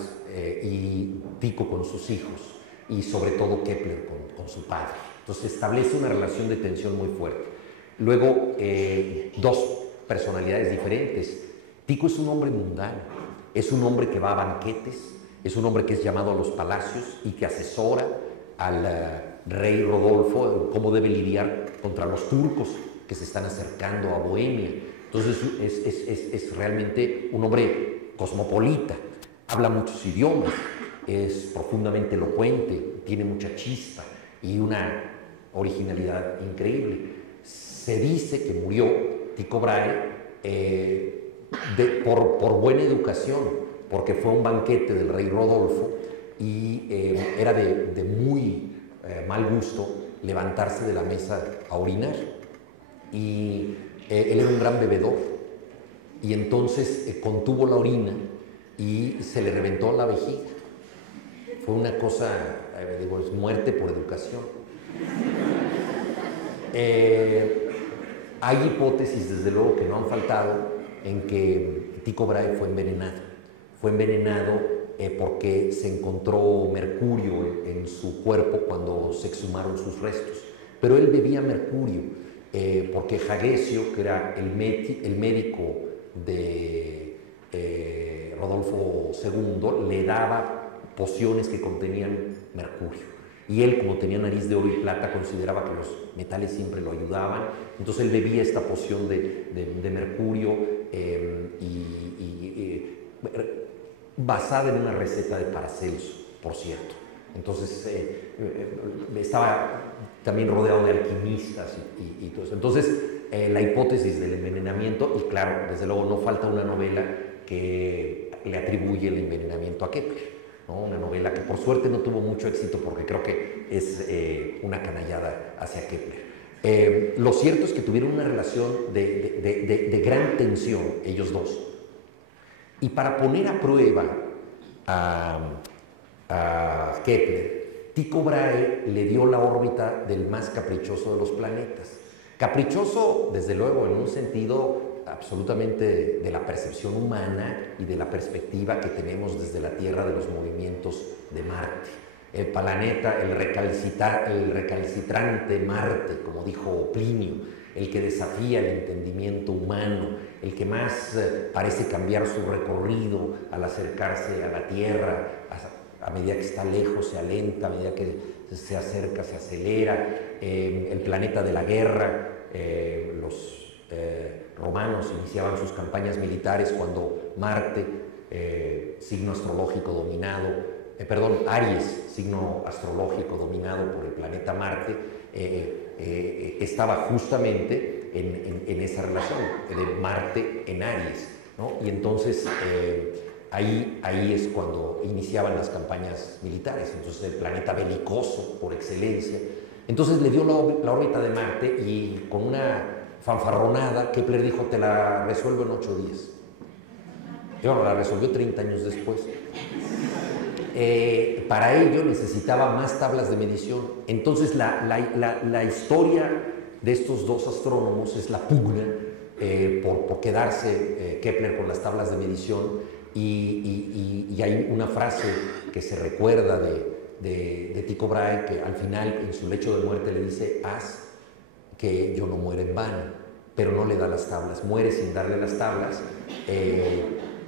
y Tycho con sus hijos, y sobre todo Kepler con su padre. Entonces establece una relación de tensión muy fuerte. Luego, dos personalidades diferentes. Tycho es un hombre mundano, es un hombre que va a banquetes, es un hombre que es llamado a los palacios y que asesora al rey Rodolfo cómo debe lidiar contra los turcos que se están acercando a Bohemia. Entonces es realmente un hombre cosmopolita, habla muchos idiomas, es profundamente elocuente, tiene mucha chispa y una originalidad increíble. Se dice que murió Tycho Brahe por buena educación, porque fue a un banquete del rey Rodolfo y era de muy mal gusto levantarse de la mesa a orinar, y él era un gran bebedor. Y entonces contuvo la orina y se le reventó la vejiga. Fue una cosa, es muerte por educación. Hay hipótesis, desde luego, que no han faltado, en que Tycho Brahe fue envenenado. Fue envenenado porque se encontró mercurio en su cuerpo cuando se exhumaron sus restos. Pero él bebía mercurio porque Jagesio, que era el médico de Rodolfo II, le daba pociones que contenían mercurio, y él, como tenía nariz de oro y plata, consideraba que los metales siempre lo ayudaban. Entonces él bebía esta poción de mercurio basada en una receta de Paracelso, por cierto. Entonces estaba también rodeado de alquimistas y todo eso. Entonces la hipótesis del envenenamiento, y claro, desde luego no falta una novela que le atribuye el envenenamiento a Kepler, ¿no? Una novela que por suerte no tuvo mucho éxito, porque creo que es una canallada hacia Kepler. Lo cierto es que tuvieron una relación de gran tensión ellos dos, y para poner a prueba a Kepler, Tycho Brahe le dio la órbita del más caprichoso de los planetas. Caprichoso, desde luego, en un sentido absolutamente de la percepción humana y de la perspectiva que tenemos desde la Tierra de los movimientos de Marte. El planeta, el recalcitrante Marte, como dijo Plinio, el que desafía el entendimiento humano, el que más parece cambiar su recorrido al acercarse a la Tierra, a medida que está lejos se alenta, a medida que se acerca se acelera, el planeta de la guerra. Los romanos iniciaban sus campañas militares cuando Marte, signo astrológico dominado, Aries, signo astrológico dominado por el planeta Marte, estaba justamente en esa relación de Marte en Aries, ¿no? Y entonces ahí es cuando iniciaban las campañas militares, entonces el planeta belicoso por excelencia. Entonces le dio la órbita de Marte y con una fanfarronada Kepler dijo: te la resuelvo en 8 días. Y bueno, la resolvió 30 años después. Para ello necesitaba más tablas de medición. Entonces la historia de estos dos astrónomos es la pugna por quedarse Kepler con las tablas de medición, y hay una frase que se recuerda de Tycho Brahe, que al final en su lecho de muerte le dice: haz que yo no muera en vano, pero no le da las tablas, muere sin darle las tablas.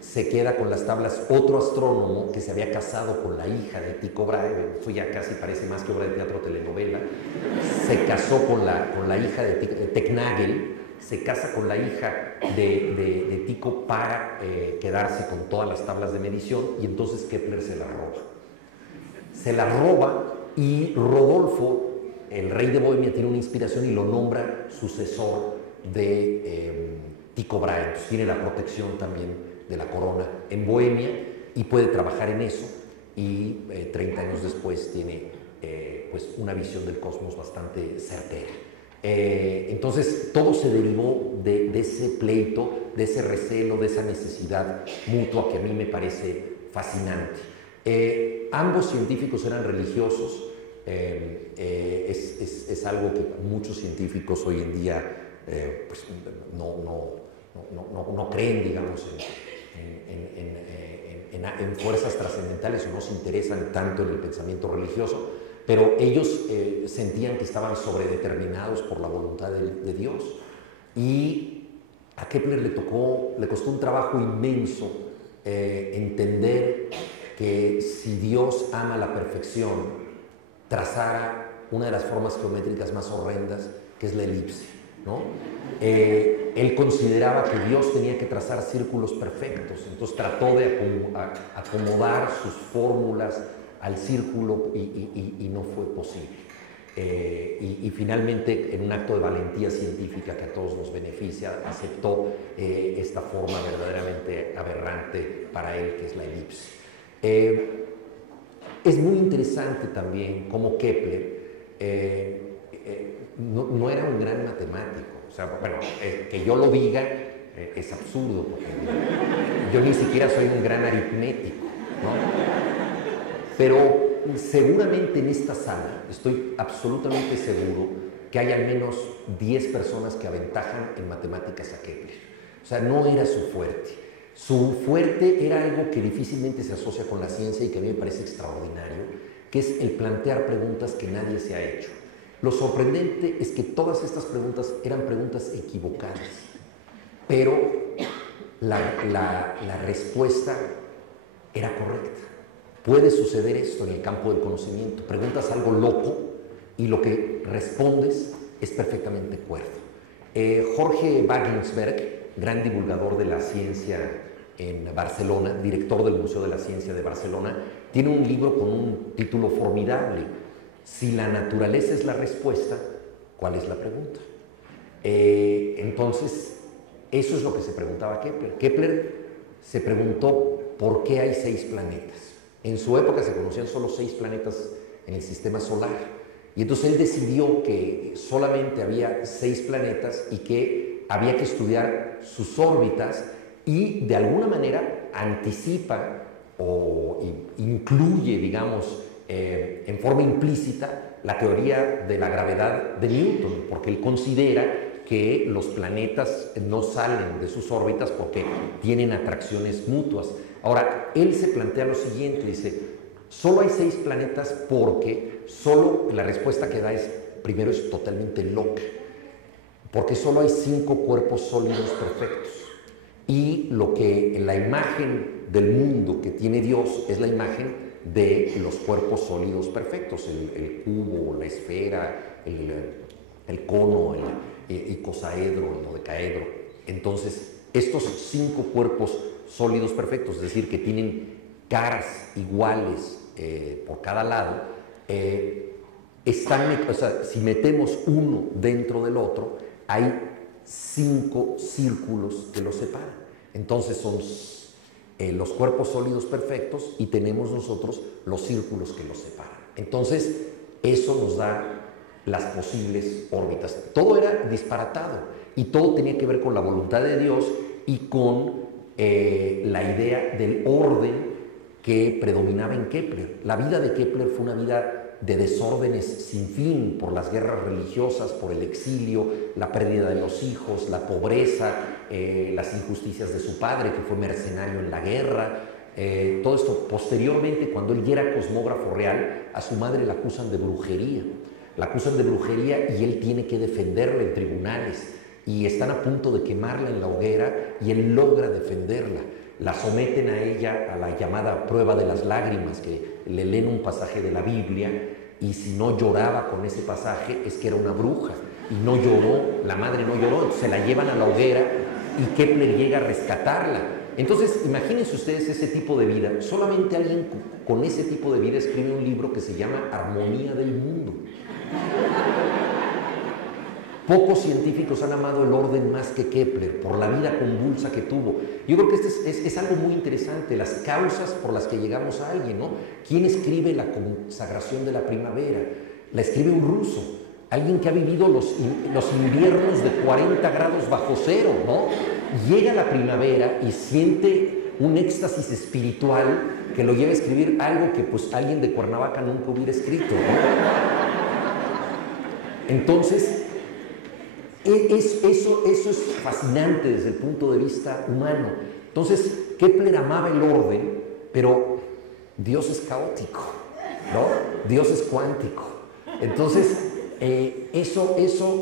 Se queda con las tablas otro astrónomo que se había casado con la hija de Tycho Brahe. Esto ya casi parece más que obra de teatro o telenovela. Se casó con la hija de Tecknagel, se casa con la hija de Tycho para quedarse con todas las tablas de medición, y entonces Kepler se la roba. Se la roba y Rodolfo, el rey de Bohemia, tiene una inspiración y lo nombra sucesor de Tycho Brahe. Entonces tiene la protección también de la corona en Bohemia y puede trabajar en eso, y 30 años después tiene pues una visión del cosmos bastante certera. Entonces todo se derivó de ese pleito, de ese recelo, de esa necesidad mutua que a mí me parece fascinante. Ambos científicos eran religiosos. Es algo que muchos científicos hoy en día pues no creen, digamos, en fuerzas trascendentales, o no se interesan tanto en el pensamiento religioso, pero ellos sentían que estaban sobredeterminados por la voluntad de Dios. Y a Kepler le costó un trabajo inmenso entender que si Dios ama la perfección, trazara una de las formas geométricas más horrendas, que es la elipse, ¿no? Él consideraba que Dios tenía que trazar círculos perfectos, entonces trató de acomodar sus fórmulas al círculo y no fue posible. Y finalmente, en un acto de valentía científica que a todos nos beneficia, aceptó esta forma verdaderamente aberrante para él, que es la elipse. Es muy interesante también cómo Kepler no era un gran matemático. O sea, bueno, que yo lo diga es absurdo, porque yo ni siquiera soy un gran aritmético, ¿no? Pero seguramente en esta sala, estoy absolutamente seguro que hay al menos 10 personas que aventajan en matemáticas a Kepler. O sea, no era su fuerte. Su fuerte era algo que difícilmente se asocia con la ciencia y que a mí me parece extraordinario, que es el plantear preguntas que nadie se ha hecho. Lo sorprendente es que todas estas preguntas eran preguntas equivocadas, pero la respuesta era correcta. Puede suceder esto en el campo del conocimiento. Preguntas algo loco y lo que respondes es perfectamente cuerdo. Jorge Wagensberg, gran divulgador de la ciencia en Barcelona, director del Museo de la Ciencia de Barcelona, tiene un libro con un título formidable: si la naturaleza es la respuesta, ¿cuál es la pregunta? Entonces, eso es lo que se preguntaba Kepler. Kepler se preguntó por qué hay 6 planetas. En su época se conocían solo 6 planetas en el sistema solar. Y entonces él decidió que solamente había 6 planetas y que había que estudiar sus órbitas, y de alguna manera anticipa o incluye, digamos, en forma implícita la teoría de la gravedad de Newton, porque él considera que los planetas no salen de sus órbitas porque tienen atracciones mutuas. Ahora, él se plantea lo siguiente, dice, solo hay 6 planetas porque solo la respuesta que da es, primero es totalmente loca, porque solo hay 5 cuerpos sólidos perfectos. Y lo que la imagen del mundo que tiene Dios es la imagen de los cuerpos sólidos perfectos, el cubo, la esfera, el cono, el icosaedro, el dodecaedro. Entonces, estos 5 cuerpos sólidos perfectos, es decir, que tienen caras iguales por cada lado, o sea, si metemos uno dentro del otro, hay 5 círculos que los separan. Entonces son los cuerpos sólidos perfectos y tenemos nosotros los círculos que los separan. Entonces, eso nos da las posibles órbitas. Todo era disparatado y todo tenía que ver con la voluntad de Dios y con la idea del orden que predominaba en Kepler. La vida de Kepler fue una vida de desórdenes sin fin, por las guerras religiosas, por el exilio, la pérdida de los hijos, la pobreza, las injusticias de su padre, que fue mercenario en la guerra. Todo esto, posteriormente, cuando él ya era cosmógrafo real, a su madre la acusan de brujería. La acusan de brujería y él tiene que defenderla en tribunales. Y están a punto de quemarla en la hoguera y él logra defenderla. La someten a ella a la llamada prueba de las lágrimas, que le leen un pasaje de la Biblia y si no lloraba con ese pasaje es que era una bruja y no lloró, la madre no lloró, entonces se la llevan a la hoguera y Kepler llega a rescatarla. Entonces, imagínense ustedes ese tipo de vida. Solamente alguien con ese tipo de vida escribe un libro que se llama Armonía del Mundo. Pocos científicos han amado el orden más que Kepler por la vida convulsa que tuvo. Yo creo que es algo muy interesante, las causas por las que llegamos a alguien, ¿no? ¿Quién escribe la consagración de la primavera? La escribe un ruso, alguien que ha vivido los inviernos de 40 grados bajo cero, ¿no? Llega la primavera y siente un éxtasis espiritual que lo lleva a escribir algo que pues alguien de Cuernavaca nunca hubiera escrito, ¿no? Entonces, eso es fascinante desde el punto de vista humano. Entonces, Kepler amaba el orden, pero Dios es caótico, ¿no? Dios es cuántico. Entonces, eso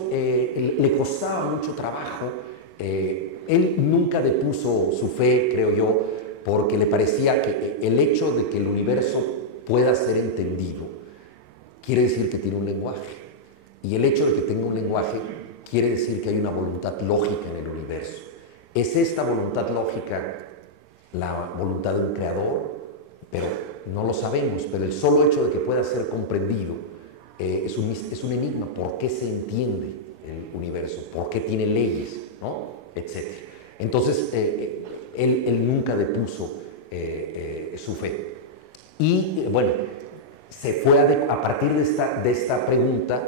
le costaba mucho trabajo. Él nunca depuso su fe, creo yo, porque le parecía que el hecho de que el universo pueda ser entendido quiere decir que tiene un lenguaje. Y el hecho de que tenga un lenguaje quiere decir que hay una voluntad lógica en el universo. ¿Es esta voluntad lógica la voluntad de un creador? Pero no lo sabemos, pero el solo hecho de que pueda ser comprendido es un enigma. ¿Por qué se entiende el universo? ¿Por qué tiene leyes? ¿No? Etcétera. Entonces, él nunca depuso su fe. Y bueno, se fue a partir de esta pregunta,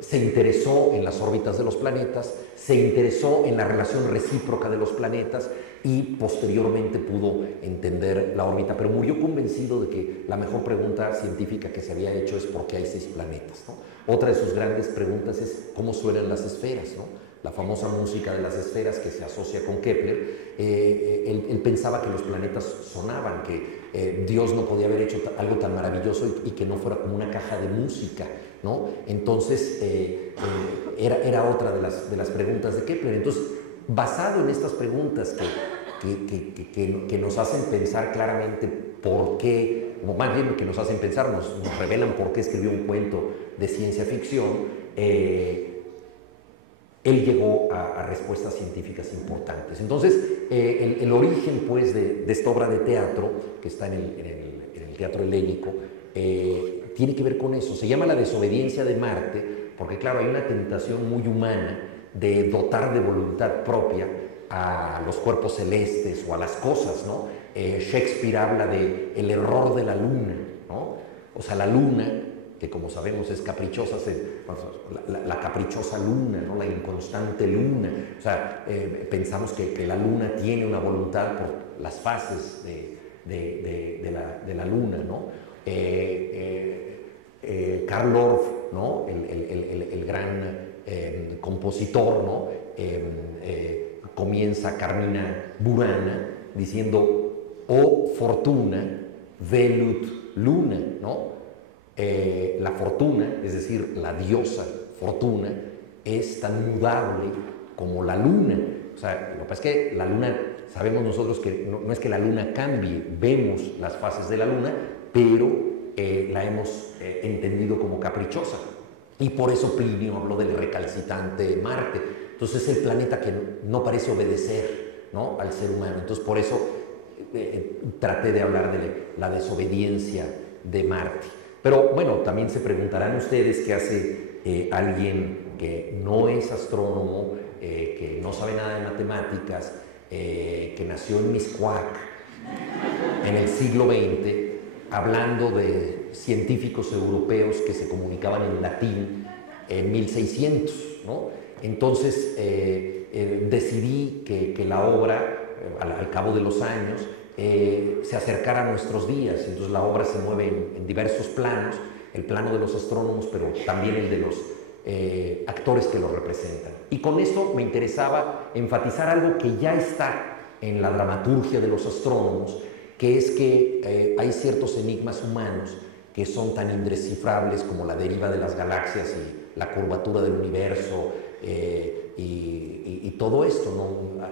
se interesó en las órbitas de los planetas, se interesó en la relación recíproca de los planetas y posteriormente pudo entender la órbita, pero murió convencido de que la mejor pregunta científica que se había hecho es ¿por qué hay 6 planetas? ¿No? Otra de sus grandes preguntas es ¿cómo suenan las esferas? ¿No? La famosa música de las esferas que se asocia con Kepler. Él pensaba que los planetas sonaban, que Dios no podía haber hecho algo tan maravilloso y que no fuera como una caja de música, ¿no? Entonces, era otra de las preguntas de Kepler. Entonces, basado en estas preguntas que nos hacen pensar claramente por qué, o más bien que nos hacen pensar, nos revelan por qué escribió un cuento de ciencia ficción, él llegó a respuestas científicas importantes. Entonces, el origen, pues, de esta obra de teatro, que está en el teatro helénico, tiene que ver con eso. Se llama La desobediencia de Marte, porque, claro, hay una tentación muy humana de dotar de voluntad propia a los cuerpos celestes o a las cosas, ¿no? Shakespeare habla de el error de la luna, ¿no? O sea, la luna, que como sabemos es caprichosa, la caprichosa luna, ¿no? La inconstante luna. O sea, pensamos que la luna tiene una voluntad por las fases de la luna, ¿no? Karl Orff, ¿no? el gran compositor, ¿no? Comienza Carmina Burana diciendo: "O fortuna velut luna", ¿no? La fortuna, es decir, la diosa Fortuna, es tan mudable como la luna. O sea, lo que pasa es que la luna, sabemos nosotros que no es que la luna cambie, vemos las fases de la luna, pero la hemos entendido como caprichosa. Y por eso Plinio habló del recalcitrante Marte. Entonces es el planeta que no parece obedecer, ¿no?, al ser humano. Entonces por eso traté de hablar de la desobediencia de Marte. Pero bueno, también se preguntarán ustedes qué hace alguien que no es astrónomo, que no sabe nada de matemáticas, que nació en Mixcoac en el siglo XX, hablando de científicos europeos que se comunicaban en latín en 1600, ¿no? Entonces decidí que la obra, al cabo de los años, se acercara a nuestros días. Entonces la obra se mueve en diversos planos, el plano de los astrónomos, pero también el de los actores que lo representan. Y con esto me interesaba enfatizar algo que ya está en la dramaturgia de los astrónomos, que es que hay ciertos enigmas humanos que son tan indescifrables como la deriva de las galaxias y la curvatura del universo y todo esto, ¿no?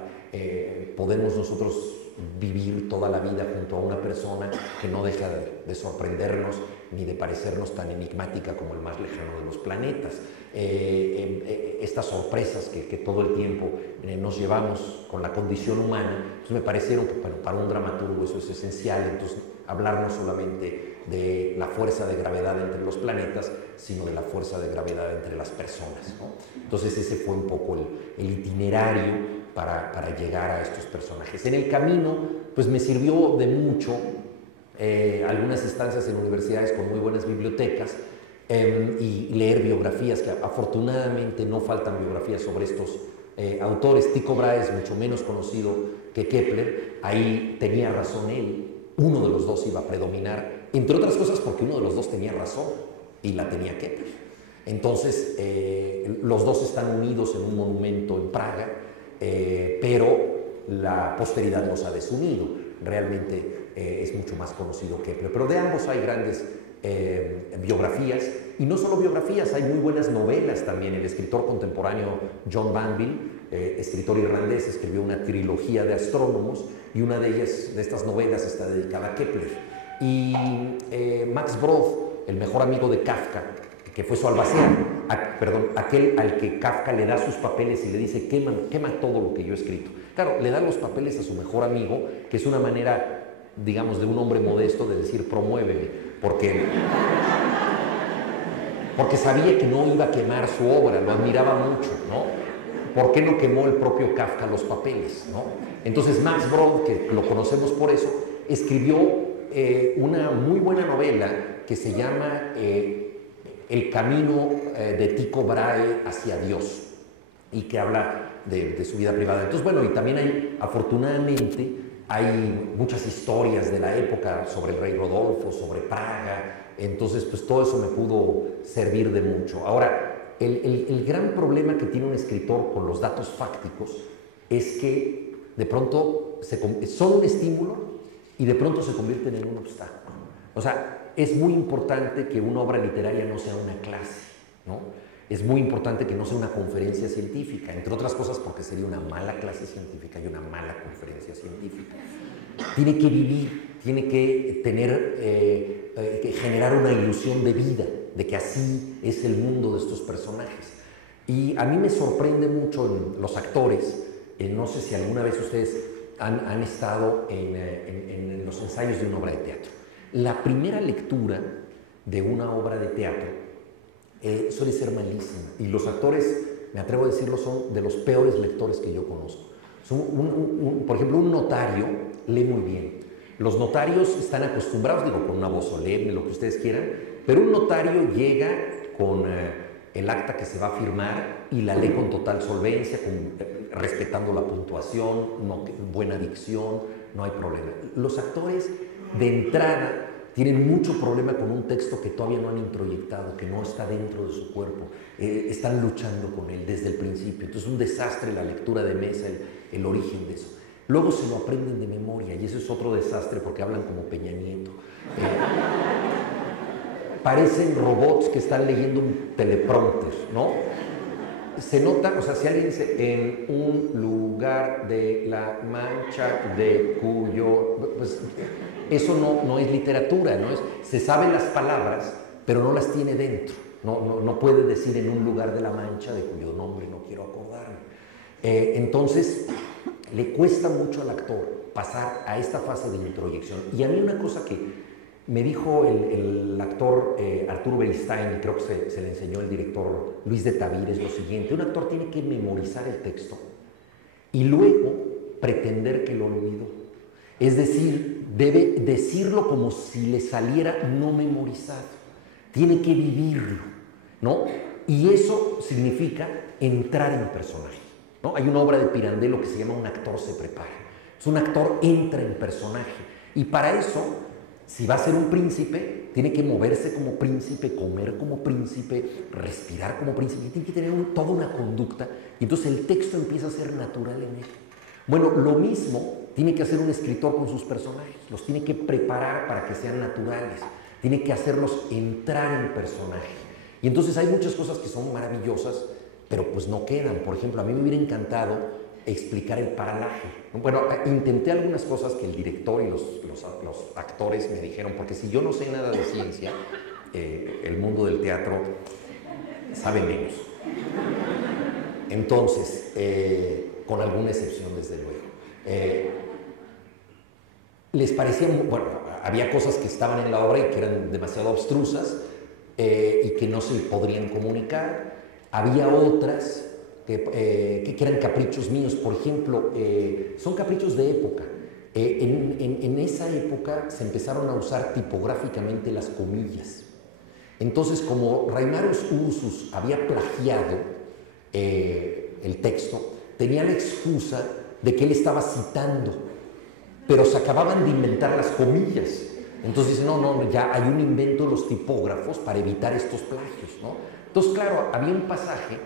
Podemos nosotros vivir toda la vida junto a una persona que no deja de sorprendernos ni de parecernos tan enigmática como el más lejano de los planetas. Estas sorpresas que todo el tiempo nos llevamos con la condición humana, pues me parecieron que, bueno, para un dramaturgo eso es esencial. Entonces, hablar no solamente de la fuerza de gravedad entre los planetas, sino de la fuerza de gravedad entre las personas, ¿no? Entonces ese fue un poco el itinerario para llegar a estos personajes. En el camino, pues me sirvió de mucho algunas estancias en universidades con muy buenas bibliotecas y leer biografías, que afortunadamente no faltan biografías sobre estos autores. Tycho Brahe es mucho menos conocido que Kepler. Ahí tenía razón él, uno de los dos iba a predominar, entre otras cosas porque uno de los dos tenía razón y la tenía Kepler. Entonces los dos están unidos en un monumento en Praga, pero la posteridad los ha desunido. Realmente es mucho más conocido Kepler, pero de ambos hay grandes biografías, y no solo biografías, hay muy buenas novelas también. El escritor contemporáneo John Banville, escritor irlandés, escribió una trilogía de astrónomos, y una de ellas, de estas novelas, está dedicada a Kepler. Y Max Brod, el mejor amigo de Kafka, que fue su albacea, aquel al que Kafka le da sus papeles y le dice: quema todo lo que yo he escrito. Claro, le da los papeles a su mejor amigo, que es una manera, digamos, de un hombre modesto de decir: promuéveme, porque sabía que no iba a quemar su obra, lo admiraba mucho, ¿no? ¿Por qué no quemó el propio Kafka los papeles, ¿no? Entonces Max Brod, que lo conocemos por eso, escribió una muy buena novela que se llama El camino de Tycho Brahe hacia Dios, y que habla de su vida privada. Entonces, bueno, y también hay, afortunadamente, hay muchas historias de la época sobre el rey Rodolfo, sobre Praga. Entonces, pues todo eso me pudo servir de mucho. Ahora, el gran problema que tiene un escritor con los datos fácticos es que de pronto son un estímulo y de pronto se convierten en un obstáculo. O sea, es muy importante que una obra literaria no sea una clase, ¿no? Es muy importante que no sea una conferencia científica, entre otras cosas porque sería una mala clase científica y una mala conferencia científica. Tiene que vivir, tiene que tener, que generar una ilusión de vida, de que así es el mundo de estos personajes. Y a mí me sorprende mucho en los actores. No sé si alguna vez ustedes han estado en los ensayos de una obra de teatro. La primera lectura de una obra de teatro suele ser malísima, y los actores, me atrevo a decirlo, son de los peores lectores que yo conozco. Por ejemplo, un notario lee muy bien. Los notarios están acostumbrados, digo, con una voz solemne, lo que ustedes quieran, pero un notario llega con el acta que se va a firmar y la lee con total solvencia, respetando la puntuación, buena dicción, no hay problema. Los actores de entrada tienen mucho problema con un texto que todavía no han introyectado, que no está dentro de su cuerpo. Están luchando con él desde el principio. Entonces es un desastre la lectura de mesa, el origen de eso. Luego se lo aprenden de memoria y eso es otro desastre porque hablan como Peña Nieto. Parecen robots que están leyendo un teleprompter, ¿no? Se nota, o sea, si alguien dice en un lugar de la Mancha de cuyo, pues eso no es literatura, ¿no? Se saben las palabras, pero no las tiene dentro. No puede decir en un lugar de la Mancha de cuyo nombre no quiero acordarme. Entonces, le cuesta mucho al actor pasar a esta fase de introyección. Y a mí una cosa que me dijo el actor Arturo Beristain, y creo que se le enseñó el director Luis de Tavira, es lo siguiente: un actor tiene que memorizar el texto y luego pretender que lo olvidó. Es decir, debe decirlo como si le saliera no memorizado. Tiene que vivirlo, ¿no? Y eso significa entrar en personaje, ¿no? Hay una obra de Pirandello que se llama Un actor se prepara. Es un actor entra en personaje y para eso, si va a ser un príncipe, tiene que moverse como príncipe, comer como príncipe, respirar como príncipe, tiene que tener toda una conducta y entonces el texto empieza a ser natural en él. Bueno, lo mismo tiene que hacer un escritor con sus personajes, los tiene que preparar para que sean naturales, tiene que hacerlos entrar en personaje. Y entonces hay muchas cosas que son maravillosas, pero pues no quedan. Por ejemplo, a mí me hubiera encantado explicar el paralaje. Bueno, intenté algunas cosas que el director y los actores me dijeron, porque si yo no sé nada de ciencia, el mundo del teatro sabe menos. Entonces, con alguna excepción, desde luego. Les parecía, bueno, había cosas que estaban en la obra y que eran demasiado abstrusas y que no se podrían comunicar. Había otras que eran caprichos míos, por ejemplo, son caprichos de época. En esa época se empezaron a usar tipográficamente las comillas. Entonces, como Reimarus Ursus había plagiado el texto, tenía la excusa de que él estaba citando, pero se acababan de inventar las comillas. Entonces dicen, no, ya hay un invento de los tipógrafos para evitar estos plagios, ¿no? Entonces, claro, había un pasaje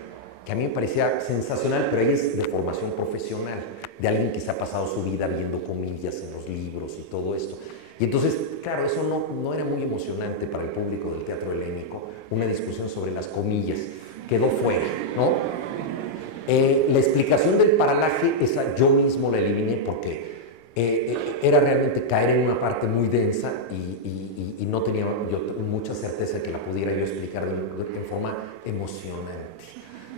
que a mí me parecía sensacional, pero ahí es de formación profesional, de alguien que se ha pasado su vida viendo comillas en los libros y todo esto. Y entonces, claro, eso no era muy emocionante para el público del teatro helénico, una discusión sobre las comillas, quedó fuera, ¿no? La explicación del paralaje, esa yo mismo la eliminé porque era realmente caer en una parte muy densa y no tenía yo mucha certeza de que la pudiera yo explicar en forma emocionante.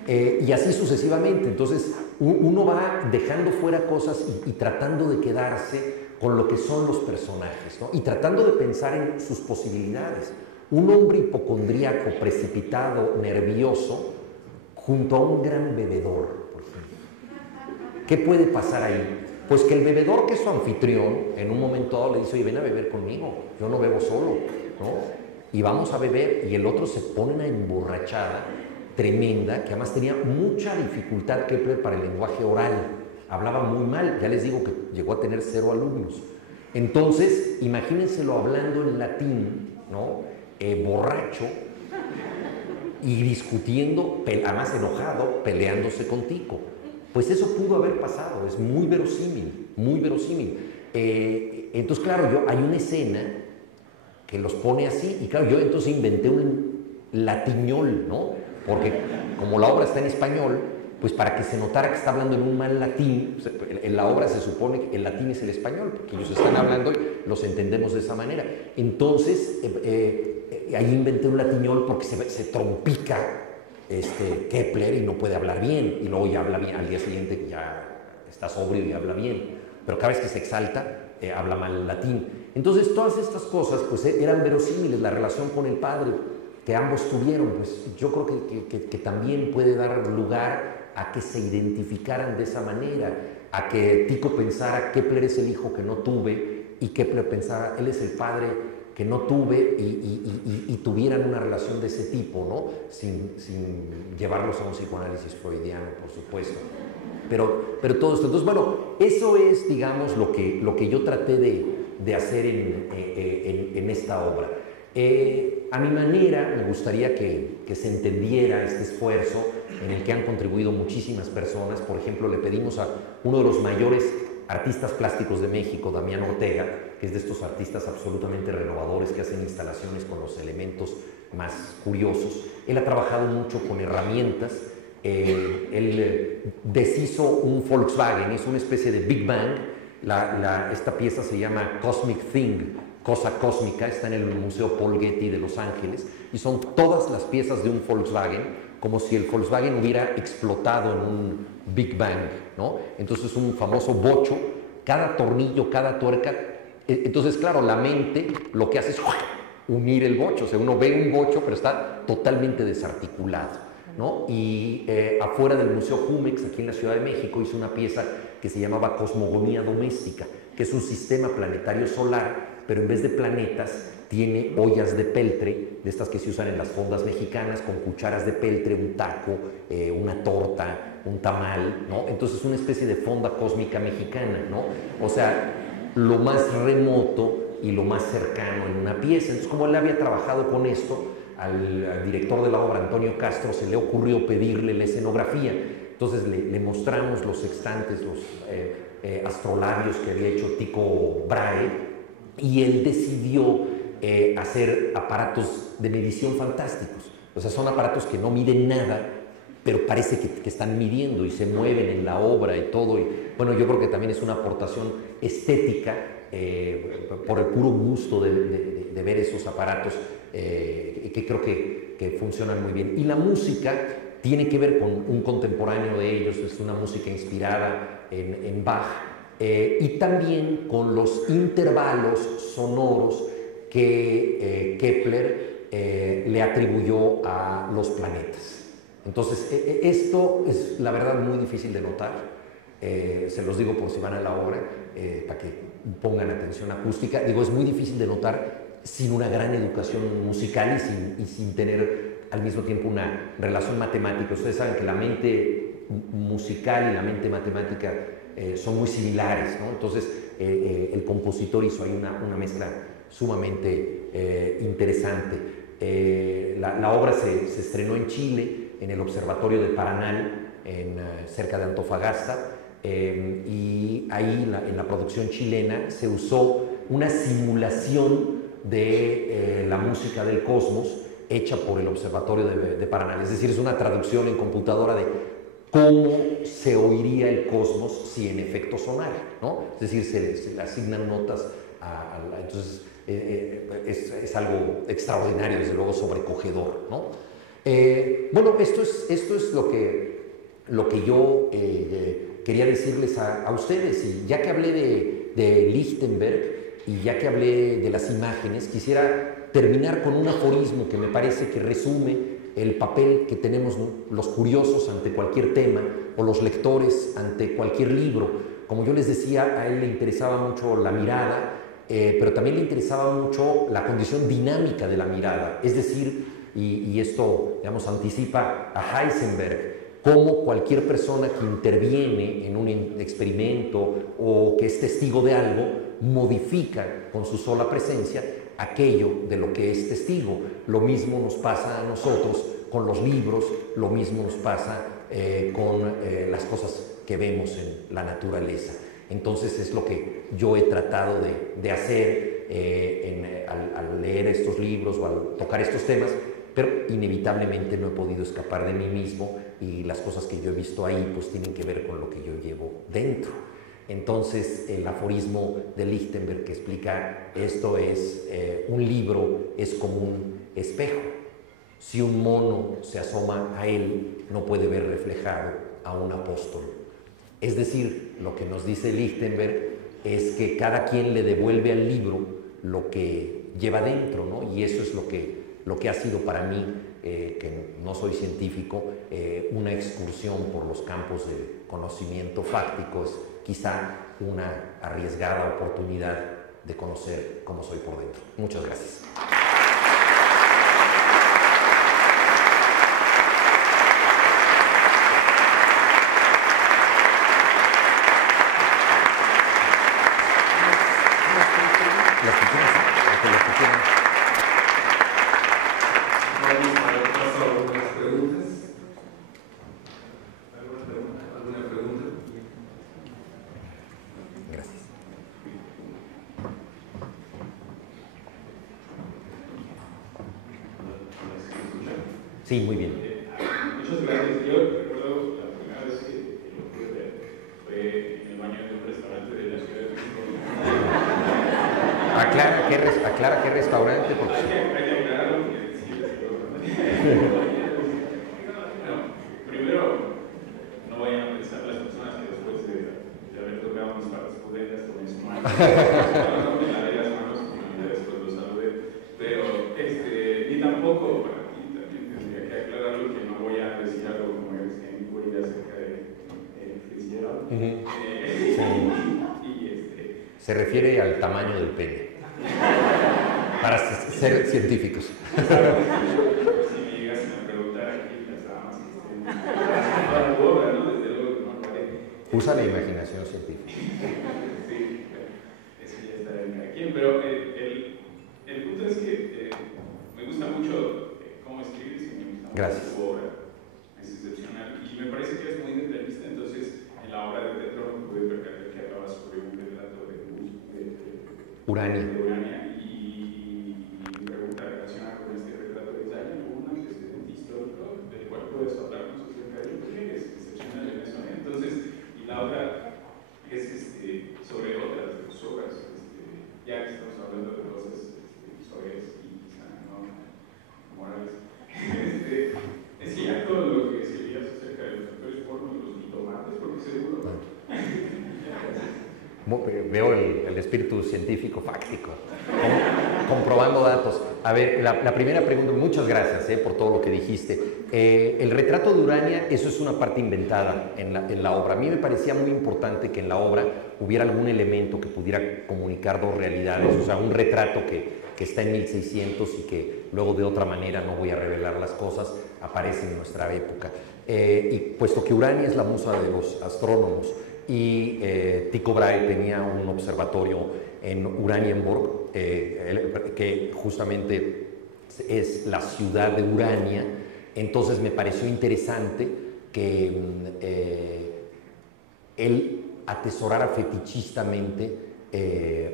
Y así sucesivamente. Entonces uno va dejando fuera cosas y tratando de quedarse con lo que son los personajes, ¿no? Y tratando de pensar en sus posibilidades. Un hombre hipocondríaco, precipitado, nervioso, junto a un gran bebedor, por ejemplo. ¿Qué puede pasar ahí? Pues que el bebedor, que es su anfitrión, en un momento dado le dice, oye, ven a beber conmigo, yo no bebo solo, ¿no? Y vamos a beber, y el otro se pone una emborrachada tremenda, que además tenía mucha dificultad Kepler para el lenguaje oral, hablaba muy mal, ya les digo que llegó a tener 0 alumnos. Entonces, imagínenselo hablando en latín, ¿no? Borracho, y discutiendo, además enojado, peleándose con Tico. Pues eso pudo haber pasado, es muy verosímil, muy verosímil. Entonces, claro, hay una escena que los pone así, y claro, yo entonces inventé un latiñol, ¿no? Porque como la obra está en español, pues para que se notara que está hablando en un mal latín, en la obra se supone que el latín es el español, porque ellos están hablando y los entendemos de esa manera. Entonces, ahí inventé un latiñol porque se trompica Kepler y no puede hablar bien, y luego ya habla bien, al día siguiente ya está sobrio y habla bien, pero cada vez que se exalta, habla mal el latín. Entonces, todas estas cosas pues eran verosímiles, la relación con el padre que ambos tuvieron, pues yo creo que también puede dar lugar a que se identificaran de esa manera, a que Tico pensara, Kepler es el hijo que no tuve, y Kepler pensara, él es el padre que no tuve, y tuvieran una relación de ese tipo, ¿no? Sin llevarlos a un psicoanálisis freudiano, por supuesto. Pero todo esto, entonces, bueno, eso es, digamos, lo que yo traté de hacer en esta obra. A mi manera, me gustaría que se entendiera este esfuerzo en el que han contribuido muchísimas personas. Por ejemplo, le pedimos a uno de los mayores artistas plásticos de México, Damián Ortega, que es de estos artistas absolutamente renovadores que hacen instalaciones con los elementos más curiosos. Él ha trabajado mucho con herramientas. Él deshizo un Volkswagen, es una especie de Big Bang. Esta pieza se llama Cosmic Thing, cosa cósmica, está en el Museo Paul Getty de Los Ángeles, y son todas las piezas de un Volkswagen, como si el Volkswagen hubiera explotado en un Big Bang, ¿no? Entonces es un famoso bocho, cada tornillo, cada tuerca. Entonces, claro, la mente lo que hace es unir el bocho, o sea, uno ve un bocho, pero está totalmente desarticulado, ¿no? Y afuera del Museo Jumex, aquí en la Ciudad de México, hizo una pieza que se llamaba Cosmogonía Doméstica, que es un sistema planetario solar, pero en vez de planetas tiene ollas de peltre, de estas que se usan en las fondas mexicanas, con cucharas de peltre, un taco, una torta, un tamal, ¿no? Entonces es una especie de fonda cósmica mexicana, ¿no? O sea, lo más remoto y lo más cercano en una pieza. Entonces, como él había trabajado con esto, al director de la obra, Antonio Castro, se le ocurrió pedirle la escenografía. Entonces le mostramos los sextantes, los astrolabios que había hecho Tycho Brahe, y él decidió hacer aparatos de medición fantásticos. O sea, son aparatos que no miden nada, pero parece que están midiendo y se mueven en la obra y todo. Y, bueno, yo creo que también es una aportación estética por el puro gusto de ver esos aparatos que creo que funcionan muy bien. Y la música tiene que ver con un contemporáneo de ellos, es una música inspirada en Bach, y también con los intervalos sonoros que Kepler le atribuyó a los planetas. Entonces, esto es la verdad muy difícil de notar. Se los digo por si van a la obra, para que pongan atención acústica. Digo, es muy difícil de notar sin una gran educación musical y sin tener al mismo tiempo una relación matemática. Ustedes saben que la mente musical y la mente matemática son muy similares, ¿no? Entonces, el compositor hizo ahí una mezcla sumamente interesante. La obra se estrenó en Chile, en el Observatorio de Paranal, cerca de Antofagasta, y ahí en la producción chilena se usó una simulación de la música del cosmos hecha por el Observatorio de Paranal. Es decir, es una traducción en computadora de cómo se oiría el cosmos si en efecto sonara, ¿no? Es decir, se le asignan notas entonces es algo extraordinario, desde luego sobrecogedor, ¿no? Bueno, esto es lo que yo quería decirles a ustedes, y ya que hablé de Lichtenberg y ya que hablé de las imágenes, quisiera terminar con un aforismo que me parece que resume el papel que tenemos los curiosos ante cualquier tema o los lectores ante cualquier libro. Como yo les decía, a él le interesaba mucho la mirada, pero también le interesaba mucho la condición dinámica de la mirada, es decir, y esto, digamos, anticipa a Heisenberg, cómo cualquier persona que interviene en un experimento o que es testigo de algo modifica con su sola presencia aquello de lo que es testigo. Lo mismo nos pasa a nosotros con los libros, lo mismo nos pasa con las cosas que vemos en la naturaleza. Entonces es lo que yo he tratado de hacer al leer estos libros o al tocar estos temas, pero inevitablemente no he podido escapar de mí mismo, y las cosas que yo he visto ahí pues tienen que ver con lo que yo llevo dentro. Entonces, el aforismo de Lichtenberg que explica esto es: un libro es como un espejo. Si un mono se asoma a él, no puede ver reflejado a un apóstol. Es decir, lo que nos dice Lichtenberg es que cada quien le devuelve al libro lo que lleva dentro, ¿no? Y eso es lo que ha sido para mí, que no soy científico, una excursión por los campos del conocimiento fáctico. Es quizá una arriesgada oportunidad de conocer cómo soy por dentro. Muchas gracias. Sí, muy bien. Muchas gracias. Yo recuerdo la primera vez que lo pude ver fue en el baño de un restaurante de la Ciudad de México. Aclara qué restaurante, porque... Hay que aclararlo porque sí, primero, no vayan a pensar las personas que después de haber tocado mis partes pudendas con su mano, no me lavé las manos como después lo saludé, pero ni tampoco, para ti también tendría que aclararlo que no voy a decir algo como excéntrico y acerca de Fitzgerald. Se refiere al tamaño del pene, para ser científicos. Si me llegasen a preguntar aquí las damas que estén haciendo la obra, ¿no? Desde luego que no haré. Usa la imaginación científica. Sí, eso ya está en cada quien, pero el punto es que me gusta mucho cómo escribes y me gusta mucho tu obra, es excepcional y me parece que es muy detallista, entonces en la obra de Petro pude percatar que hablaba sobre un retrato de Urania. Y mi pregunta relacionada con este retrato es: ¿hay algún antecedente histórico del cual puedes hablarnos acerca de ello? Porque es excepcional en eso, ¿eh? Entonces, y la otra es sobre otras de tus obras, ya que estamos hablando de cosas sobre y quizá no morales. Es cierto lo que escribías acerca de los actores porno y los mitomates, porque seguro. Veo el espíritu científico fáctico, comprobando datos. A ver, la primera pregunta, muchas gracias por todo lo que dijiste. El retrato de Urania, eso es una parte inventada en la obra. A mí me parecía muy importante que en la obra hubiera algún elemento que pudiera comunicar dos realidades, o sea, un retrato que está en 1600 y que luego de otra manera, no voy a revelar las cosas, aparece en nuestra época. Y puesto que Urania es la musa de los astrónomos, y Tycho Brahe tenía un observatorio en Uranienburg, que justamente es la ciudad de Urania, entonces me pareció interesante que él atesorara fetichistamente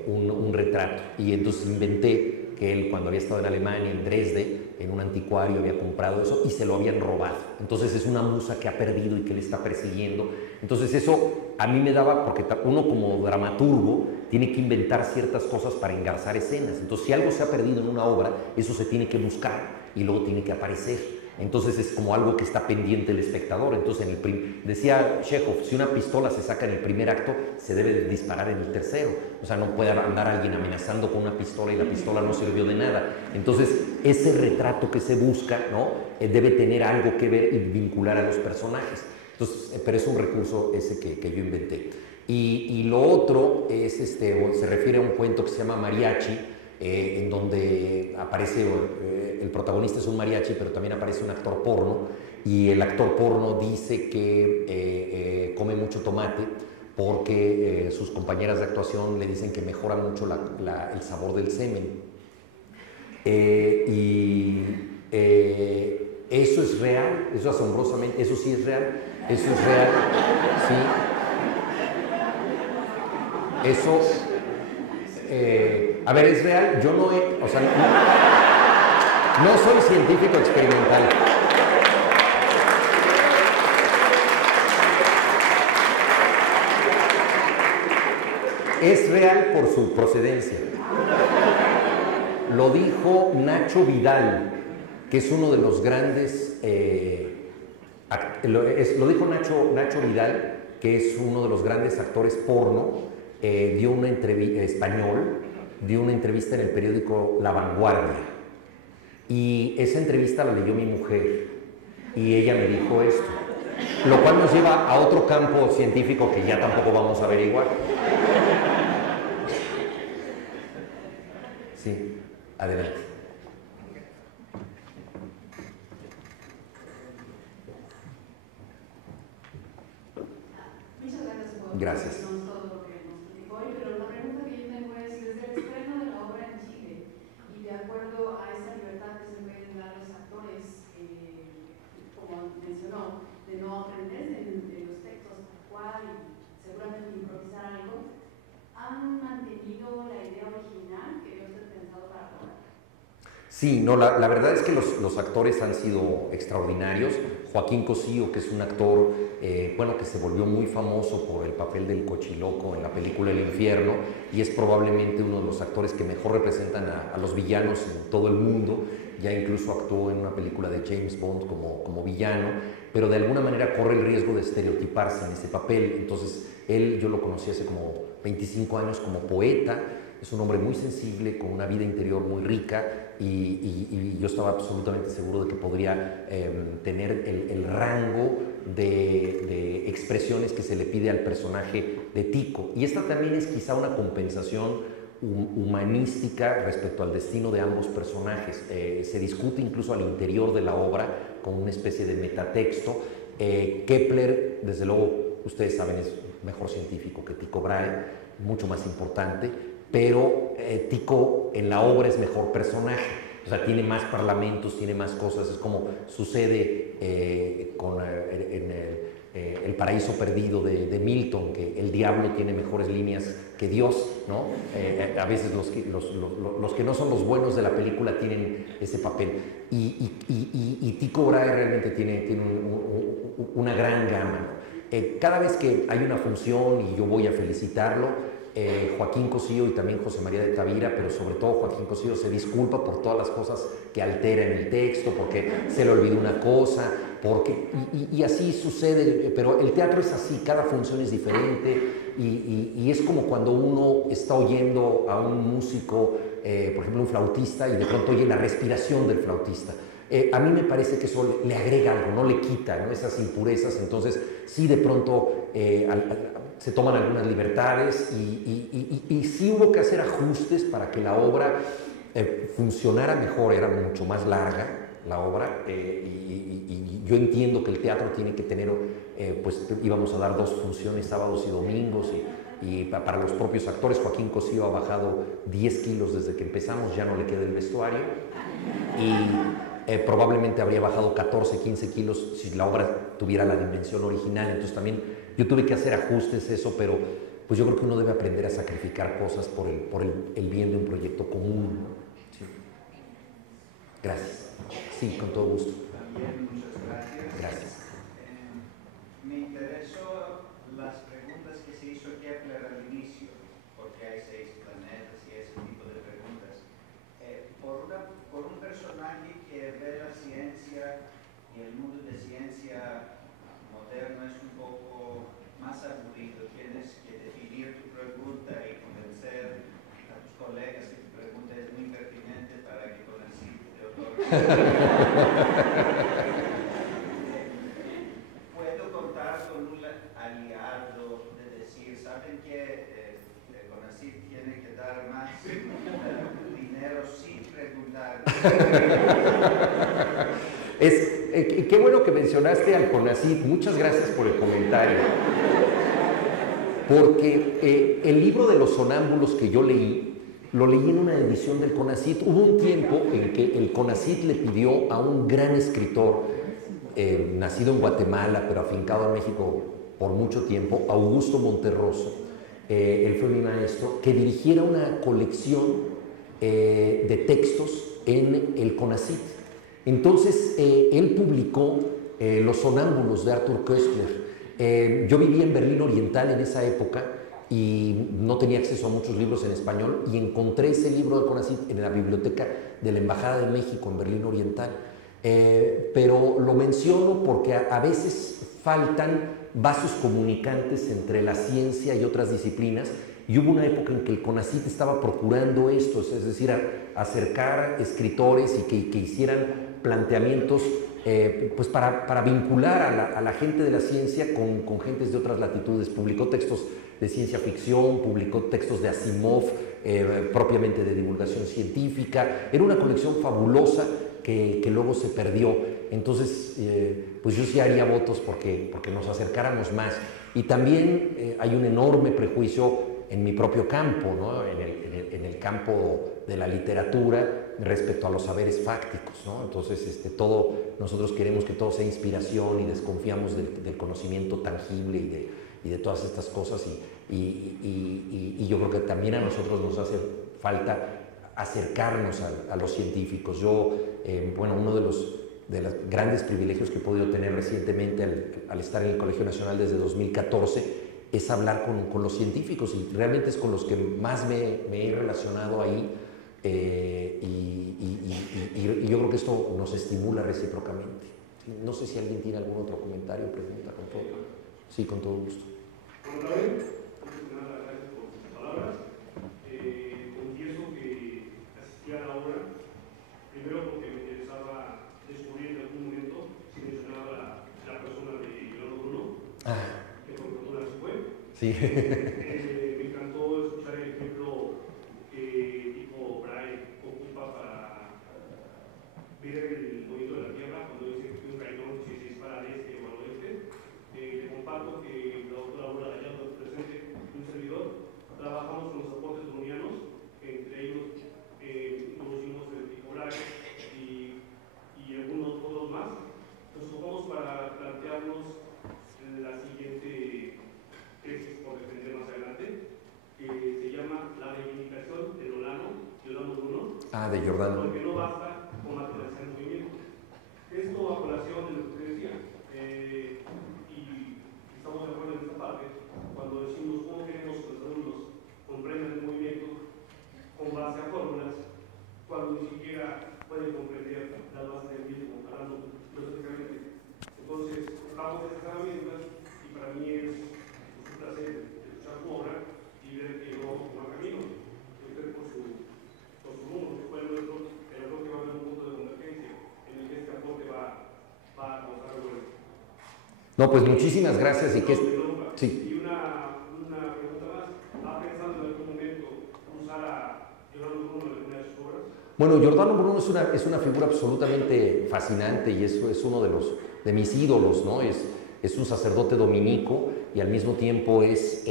un retrato, y entonces inventé que él, cuando había estado en Alemania, en Dresde, en un anticuario había comprado eso y se lo habían robado. Entonces es una musa que ha perdido y que le está persiguiendo. Entonces eso a mí me daba, porque uno como dramaturgo tiene que inventar ciertas cosas para engarzar escenas. Entonces si algo se ha perdido en una obra, eso se tiene que buscar y luego tiene que aparecer. Entonces es como algo que está pendiente el espectador. Entonces decía Chekhov, si una pistola se saca en el primer acto, se debe disparar en el tercero. O sea, no puede andar alguien amenazando con una pistola y la pistola no sirvió de nada. Entonces ese retrato que se busca, ¿no? Debe tener algo que ver y vincular a los personajes. Entonces, pero es un recurso ese que yo inventé. Y lo otro es, se refiere a un cuento que se llama Mariachi, en donde aparece, el protagonista es un mariachi, pero también aparece un actor porno, y el actor porno dice que come mucho tomate porque sus compañeras de actuación le dicen que mejora mucho el sabor del semen. Eso es real, eso asombrosamente, eso sí es real, eso es real, sí. Eso... a ver, es real, yo no he, o sea, no soy científico experimental. Es real por su procedencia. Lo dijo Nacho Vidal, que es uno de los grandes, lo dijo Nacho Vidal, que es uno de los grandes actores porno. Dio una entrevista en el periódico La Vanguardia, y esa entrevista la leyó mi mujer y ella me dijo esto, lo cual nos lleva a otro campo científico que ya tampoco vamos a averiguar. Sí, adelante. Muchas gracias por Gracias. todo lo que nos platicó hoy, pero la pregunta que yo tengo es, desde el estreno de la obra en Chile, y de acuerdo a esa libertad que se pueden dar los actores, como mencionó, de no aprender de los textos tal cual y seguramente improvisar algo, ¿han mantenido la idea original que yo he pensado para la obra? Sí, no, la verdad es que los actores han sido extraordinarios. Joaquín Cosío, que es un actor, bueno, que se volvió muy famoso por el papel del cochiloco en la película El Infierno, y es probablemente uno de los actores que mejor representan a los villanos en todo el mundo. Ya incluso actuó en una película de James Bond como villano, pero de alguna manera corre el riesgo de estereotiparse en ese papel. Entonces, yo lo conocí hace como 25 años como poeta. Es un hombre muy sensible, con una vida interior muy rica, y yo estaba absolutamente seguro de que podría tener el rango de expresiones que se le pide al personaje de Tico. Y esta también es quizá una compensación humanística respecto al destino de ambos personajes. Se discute incluso al interior de la obra con una especie de metatexto. Kepler, desde luego, ustedes saben, es mejor científico que Tycho Brahe, mucho más importante, pero Tico en la obra es mejor personaje, o sea, tiene más parlamentos, tiene más cosas. Es como sucede en El paraíso perdido de Milton, que el diablo tiene mejores líneas que Dios, ¿no? A veces los que no son los buenos de la película tienen ese papel, y Tycho Brahe realmente tiene una gran gama, ¿no? Cada vez que hay una función y yo voy a felicitarlo, Joaquín Cosío y también José María de Tavira, pero sobre todo Joaquín Cosío, se disculpa por todas las cosas que altera en el texto, porque se le olvidó una cosa, y así sucede. Pero el teatro es así, cada función es diferente, y es como cuando uno está oyendo a un músico, por ejemplo un flautista, y de pronto oye la respiración del flautista. A mí me parece que eso le agrega algo, no le quita, ¿no?, esas impurezas. Entonces sí, de pronto se toman algunas libertades, y sí hubo que hacer ajustes para que la obra funcionara mejor. Era mucho más larga la obra, y yo entiendo que el teatro tiene que tener, pues íbamos a dar 2 funciones, sábados y domingos, y para los propios actores. Joaquín Cosío ha bajado 10 kilos desde que empezamos, ya no le queda el vestuario, y probablemente habría bajado 14, 15 kilos si la obra tuviera la dimensión original. Entonces también yo tuve que hacer ajustes, eso, pero pues yo creo que uno debe aprender a sacrificar cosas por el bien de un proyecto común, ¿no? Sí. Gracias. Sí, con todo gusto. También muchas gracias. Gracias. Me interesó las preguntas que se hizo Kepler al inicio, porque hay 6 planetas y ese tipo de preguntas. Por un personaje que ve la ciencia y el mundo de ciencia moderno es un poco más aburrido, tienes que definir tu pregunta y convencer a tus colegas que tu pregunta es muy pertinente para que con el sitio de ¿Puedo contar con un aliado de decir, ¿saben qué? CONACYT tiene que dar más dinero sin preguntar? Qué bueno que mencionaste al CONACYT, muchas gracias por el comentario, porque el libro de los sonámbulos que yo leí, lo leí en una edición del CONACYT. Hubo un tiempo en que el CONACYT le pidió a un gran escritor, nacido en Guatemala, pero afincado en México por mucho tiempo, Augusto Monterroso, él fue mi maestro, que dirigiera una colección de textos en el CONACYT. Entonces, él publicó Los sonámbulos de Arthur Koestler. Yo vivía en Berlín Oriental en esa época y no tenía acceso a muchos libros en español, y encontré ese libro del CONACYT en la biblioteca de la Embajada de México en Berlín Oriental. Pero lo menciono porque a veces faltan vasos comunicantes entre la ciencia y otras disciplinas, y hubo una época en que el CONACYT estaba procurando esto, es decir, acercar escritores y que hicieran planteamientos pues para vincular a la gente de la ciencia con gentes de otras latitudes. Publicó textos de ciencia ficción, publicó textos de Asimov, propiamente de divulgación científica. Era una colección fabulosa que luego se perdió. Entonces, pues yo sí haría votos porque nos acercáramos más. Y también hay un enorme prejuicio en mi propio campo, ¿no? En el campo de la literatura respecto a los saberes fácticos, ¿no? Entonces, nosotros queremos que todo sea inspiración y desconfiamos del conocimiento tangible y de todas estas cosas, y yo creo que también a nosotros nos hace falta acercarnos a los científicos. Yo, bueno, uno de los grandes privilegios que he podido tener recientemente al estar en el Colegio Nacional desde 2014 es hablar con los científicos, y realmente es con los que más me he relacionado ahí, y yo creo que esto nos estimula recíprocamente. No sé si alguien tiene algún otro comentario o pregunta. Con todo. Sí, con todo gusto. Bueno, David, antes que nada, gracias por sus palabras. Confieso que asistí a la obra, primero porque me interesaba descubrir en algún momento si mencionaba la persona de Giordano Bruno, que por fortuna se fue. Sí. Me encantó escuchar el ejemplo que Tycho Brahe ocupa para ver el movimiento de la Tierra cuando dice que un cañón si se dispara al este o al oeste. Le comparto que la doctora Laura Gallardo, presente un servidor, trabajamos con los aportes brownianos, entre ellos conocimos el Tycho Brahe y algunos otros más. Nos ocupamos para plantearnos la siguiente tesis por defender más adelante, que se llama La reivindicación del Giordano Bruno. De Giordano. Porque no basta con materializar el movimiento. Esto a colación de lo que usted decía, y estamos de acuerdo en esta parte, cuando decimos cómo queremos que los alumnos comprendan el movimiento con base a fórmulas, cuando ni siquiera pueden comprender las bases del mismo, hablando filosóficamente. Entonces, buscamos estas herramientas, y para mí es un placer escuchar su obra y ver que no vamos por mal camino. Usted por su rumbo, que fue el nuestro, pero creo que va a haber un punto de convergencia en el que este aporte va a causar algo. No, pues muchísimas gracias. Y que sí. Y una pregunta más. ¿Ha pensado en algún momento usar a Giordano Bruno en alguna de sus obras? Bueno, Giordano Bruno es una figura absolutamente fascinante, y eso es uno de mis ídolos, ¿no? Es un sacerdote dominico, y al mismo tiempo es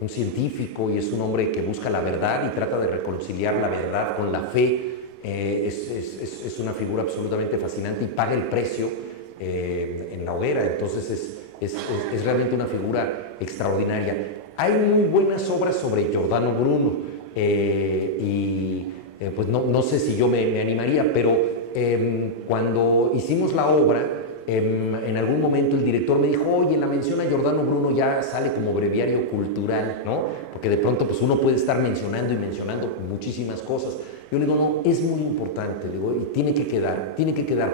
un científico, y es un hombre que busca la verdad y trata de reconciliar la verdad con la fe. Es una figura absolutamente fascinante y paga el precio en la hoguera. Entonces es realmente una figura extraordinaria. Hay muy buenas obras sobre Giordano Bruno, pues no sé si yo me animaría, pero cuando hicimos la obra, en algún momento el director me dijo: oye, la mención a Giordano Bruno ya sale como breviario cultural, ¿no? Porque de pronto pues uno puede estar mencionando y mencionando muchísimas cosas. Yo le digo: no, es muy importante, le digo, y tiene que quedar,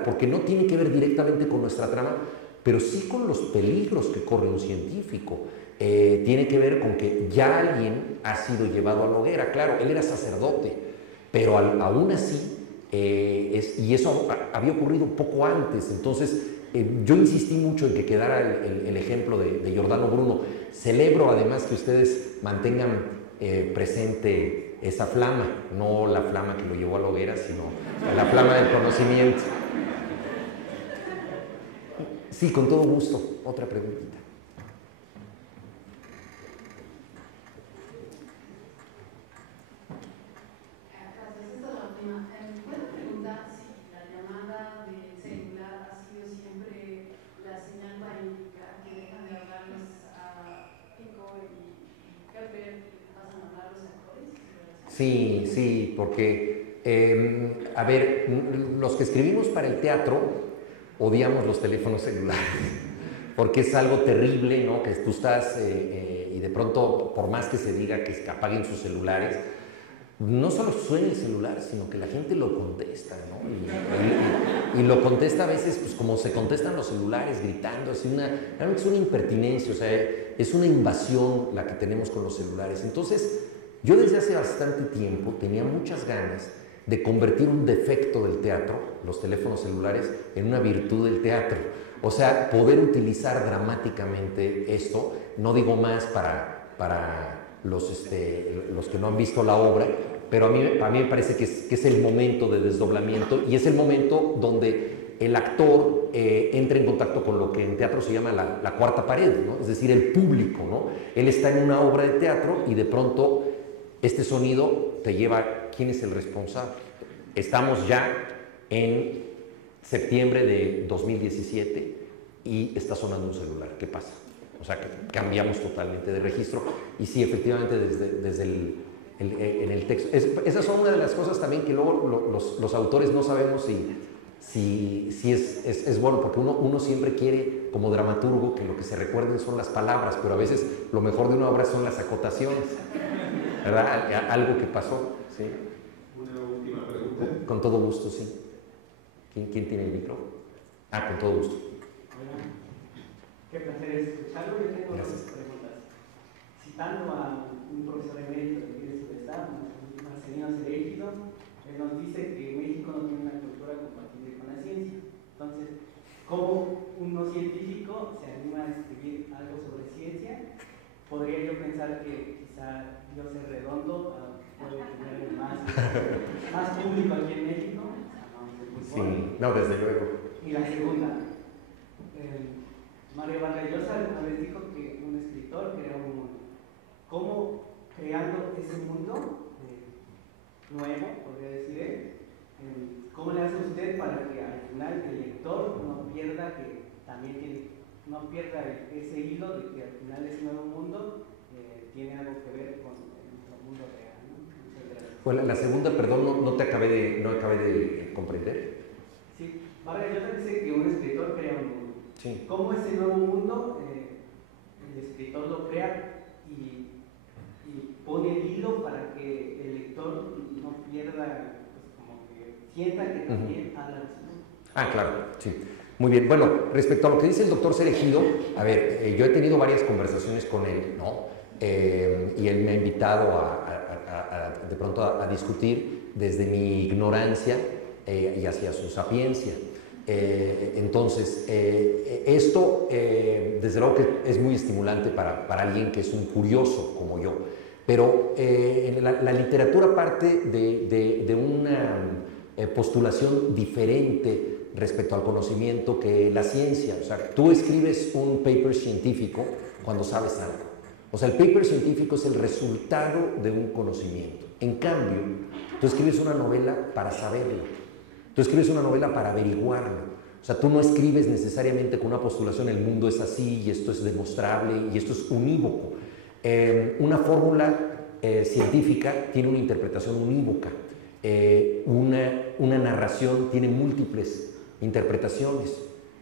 porque no tiene que ver directamente con nuestra trama, pero sí con los peligros que corre un científico. Tiene que ver con que ya alguien ha sido llevado a la hoguera. Claro, él era sacerdote, pero aún así, y eso había ocurrido un poco antes. Entonces, yo insistí mucho en que quedara el ejemplo de Giordano Bruno. Celebro además que ustedes mantengan presente esa flama, no la flama que lo llevó a la hoguera, sino la flama del conocimiento. Sí, con todo gusto. Otra preguntita. Sí, porque, a ver, los que escribimos para el teatro odiamos los teléfonos celulares, porque es algo terrible, ¿no? Que tú estás y de pronto, por más que se diga que apaguen sus celulares, no solo suena el celular, sino que la gente lo contesta, ¿no? Y lo contesta a veces, pues como se contestan los celulares, gritando, realmente es una impertinencia, o sea, es una invasión la que tenemos con los celulares. Entonces, yo desde hace bastante tiempo tenía muchas ganas de convertir un defecto del teatro, los teléfonos celulares, en una virtud del teatro. O sea, poder utilizar dramáticamente esto, no digo más para los que no han visto la obra, pero a mí me parece que es el momento de desdoblamiento, y es el momento donde el actor entra en contacto con lo que en teatro se llama la cuarta pared, ¿no? Es decir, el público, ¿no? Él está en una obra de teatro y de pronto este sonido te lleva, ¿quién es el responsable? Estamos ya en septiembre de 2017 y está sonando un celular. ¿Qué pasa? O sea, que cambiamos totalmente de registro. Y sí, efectivamente, desde en el texto. Esas son una de las cosas también que luego los autores no sabemos si es bueno, porque uno siempre quiere, como dramaturgo, que lo que se recuerden son las palabras, pero a veces lo mejor de una obra son las acotaciones, ¿verdad? Algo que pasó, ¿sí? Una última pregunta. Con todo gusto, sí. ¿Quién tiene el micrófono? Con todo gusto. Hola. Qué placer escucharlo. Yo tengo dos preguntas. Citando a un profesor emérito que tiene su estado, Marcelino Cereijido, él nos dice que México no tiene una cultura compatible con la ciencia. Entonces, ¿cómo uno científico se anima a escribir algo sobre ciencia? Podría yo pensar que quizá José Redondo puede tener más público aquí en México. Sí, no, desde luego. Y la segunda, Mario Vargas Llosa una vez dijo que un escritor crea un mundo. ¿Cómo creando ese mundo nuevo, podría decir él, cómo le hace usted para que al final el lector no pierda ese hilo de que al final ese nuevo mundo tiene algo que ver con nuestro mundo real, ¿no? Muchas gracias. Bueno, la segunda, perdón, no acabé de comprender. Sí, Vargas Llosa dice que un escritor crea un mundo. Sí. ¿Cómo ese nuevo mundo el escritor lo crea y pone el hilo para que el lector no pierda, pues, como que sienta que también habla de su mundo? Claro, sí. Muy bien. Bueno, respecto a lo que dice el doctor Cereijido, a ver, yo he tenido varias conversaciones con él, ¿no? Y él me ha invitado de pronto a discutir desde mi ignorancia y hacia su sapiencia. Entonces, esto desde luego que es muy estimulante para alguien que es un curioso como yo, pero la literatura parte de una postulación diferente respecto al conocimiento que la ciencia. O sea, tú escribes un paper científico cuando sabes algo. O sea, el paper científico es el resultado de un conocimiento. En cambio, tú escribes una novela para saberlo. Tú escribes una novela para averiguarlo. O sea, tú no escribes necesariamente con una postulación, el mundo es así y esto es demostrable y esto es unívoco. Una fórmula científica tiene una interpretación unívoca. Una narración tiene múltiples interpretaciones.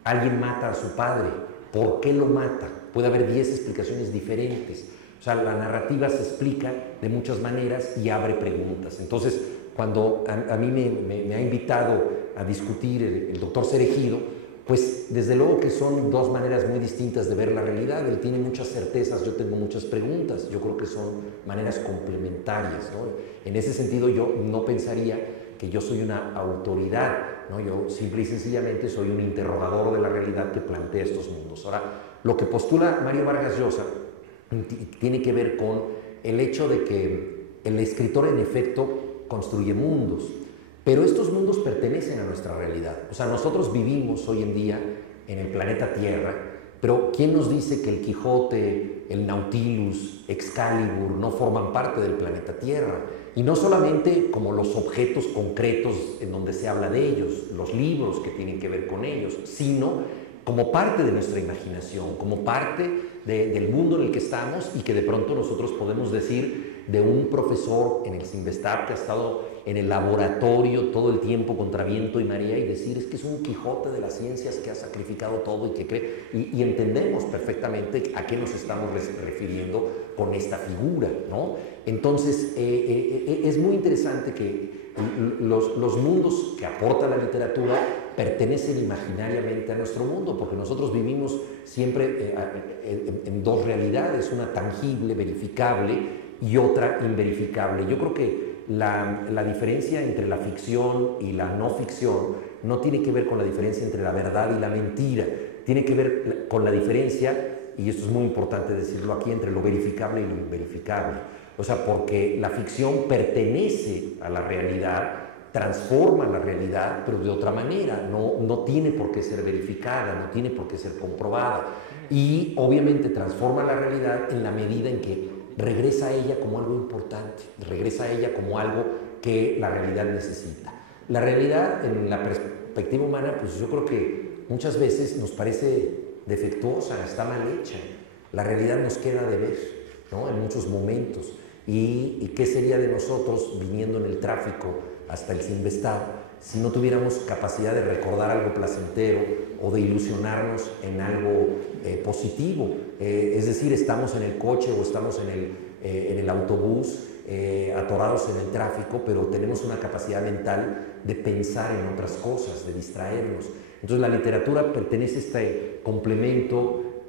Alguien mata a su padre. ¿Por qué lo mata? Puede haber 10 explicaciones diferentes. O sea, la narrativa se explica de muchas maneras y abre preguntas. Entonces, cuando a mí me ha invitado a discutir el doctor Cereijido, pues desde luego que son dos maneras muy distintas de ver la realidad. Él tiene muchas certezas, yo tengo muchas preguntas. Yo creo que son maneras complementarias, ¿no? En ese sentido, yo no pensaría que yo soy una autoridad, ¿no? Yo simple y sencillamente soy un interrogador de la realidad que plantea estos mundos. Ahora, lo que postula Mario Vargas Llosa tiene que ver con el hecho de que el escritor en efecto construye mundos, pero estos mundos pertenecen a nuestra realidad. O sea, nosotros vivimos hoy en día en el planeta Tierra, pero ¿quién nos dice que el Quijote, el Nautilus, Excalibur no forman parte del planeta Tierra? Y no solamente como los objetos concretos en donde se habla de ellos, los libros que tienen que ver con ellos, sino como parte de nuestra imaginación, como parte del mundo en el que estamos y que de pronto nosotros podemos decir de un profesor en el CIMBESTAB que ha estado en el laboratorio todo el tiempo contra viento y marea y decir es que es un Quijote de las ciencias que ha sacrificado todo y que cree, y entendemos perfectamente a qué nos estamos refiriendo con esta figura, ¿no? Entonces, es muy interesante que los mundos que aporta la literatura pertenecen imaginariamente a nuestro mundo, porque nosotros vivimos siempre en dos realidades, una tangible, verificable, y otra inverificable. Yo creo que la diferencia entre la ficción y la no ficción no tiene que ver con la diferencia entre la verdad y la mentira, tiene que ver con la diferencia, y esto es muy importante decirlo aquí, entre lo verificable y lo inverificable. O sea, porque la ficción pertenece a la realidad, transforma la realidad, pero de otra manera, no tiene por qué ser verificada, no tiene por qué ser comprobada, y obviamente transforma la realidad en la medida en que regresa a ella como algo importante, regresa a ella como algo que la realidad necesita. La realidad, en la perspectiva humana, pues yo creo que muchas veces nos parece defectuosa, está mal hecha. La realidad nos queda de ver, ¿no? En muchos momentos. ¿Y qué sería de nosotros viniendo en el tráfico hasta el Sinvestado si no tuviéramos capacidad de recordar algo placentero o de ilusionarnos en algo positivo? Es decir, estamos en el coche o estamos en el autobús atorados en el tráfico, pero tenemos una capacidad mental de pensar en otras cosas, de distraernos. Entonces la literatura pertenece a este complemento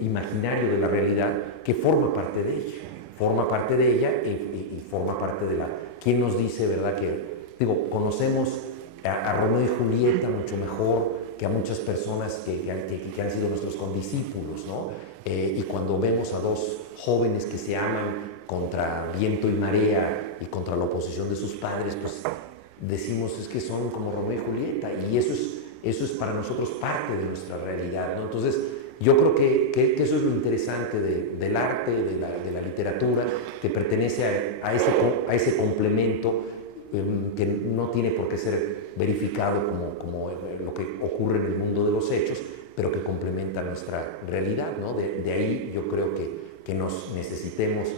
imaginario de la realidad que forma parte de ella. Forma parte de ella y forma parte de la... ¿Quién nos dice, verdad, que... Digo, conocemos a Romeo y Julieta mucho mejor que a muchas personas que han sido nuestros condiscípulos, ¿no? Y cuando vemos a dos jóvenes que se aman contra viento y marea y contra la oposición de sus padres, pues decimos, es que son como Romeo y Julieta, y eso es para nosotros parte de nuestra realidad, ¿no? Entonces, yo creo que eso es lo interesante del arte, de la literatura, que pertenece a ese complemento que no tiene por qué ser verificado como lo que ocurre en el mundo de los hechos, pero que complementa nuestra realidad, ¿no? De ahí yo creo que nos necesitemos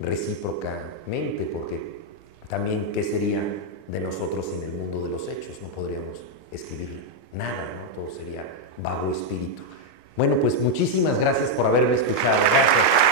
recíprocamente, porque también ¿qué sería de nosotros en el mundo de los hechos? No podríamos escribir nada, ¿no? Todo sería vago espíritu. Bueno, pues muchísimas gracias por haberme escuchado. Gracias.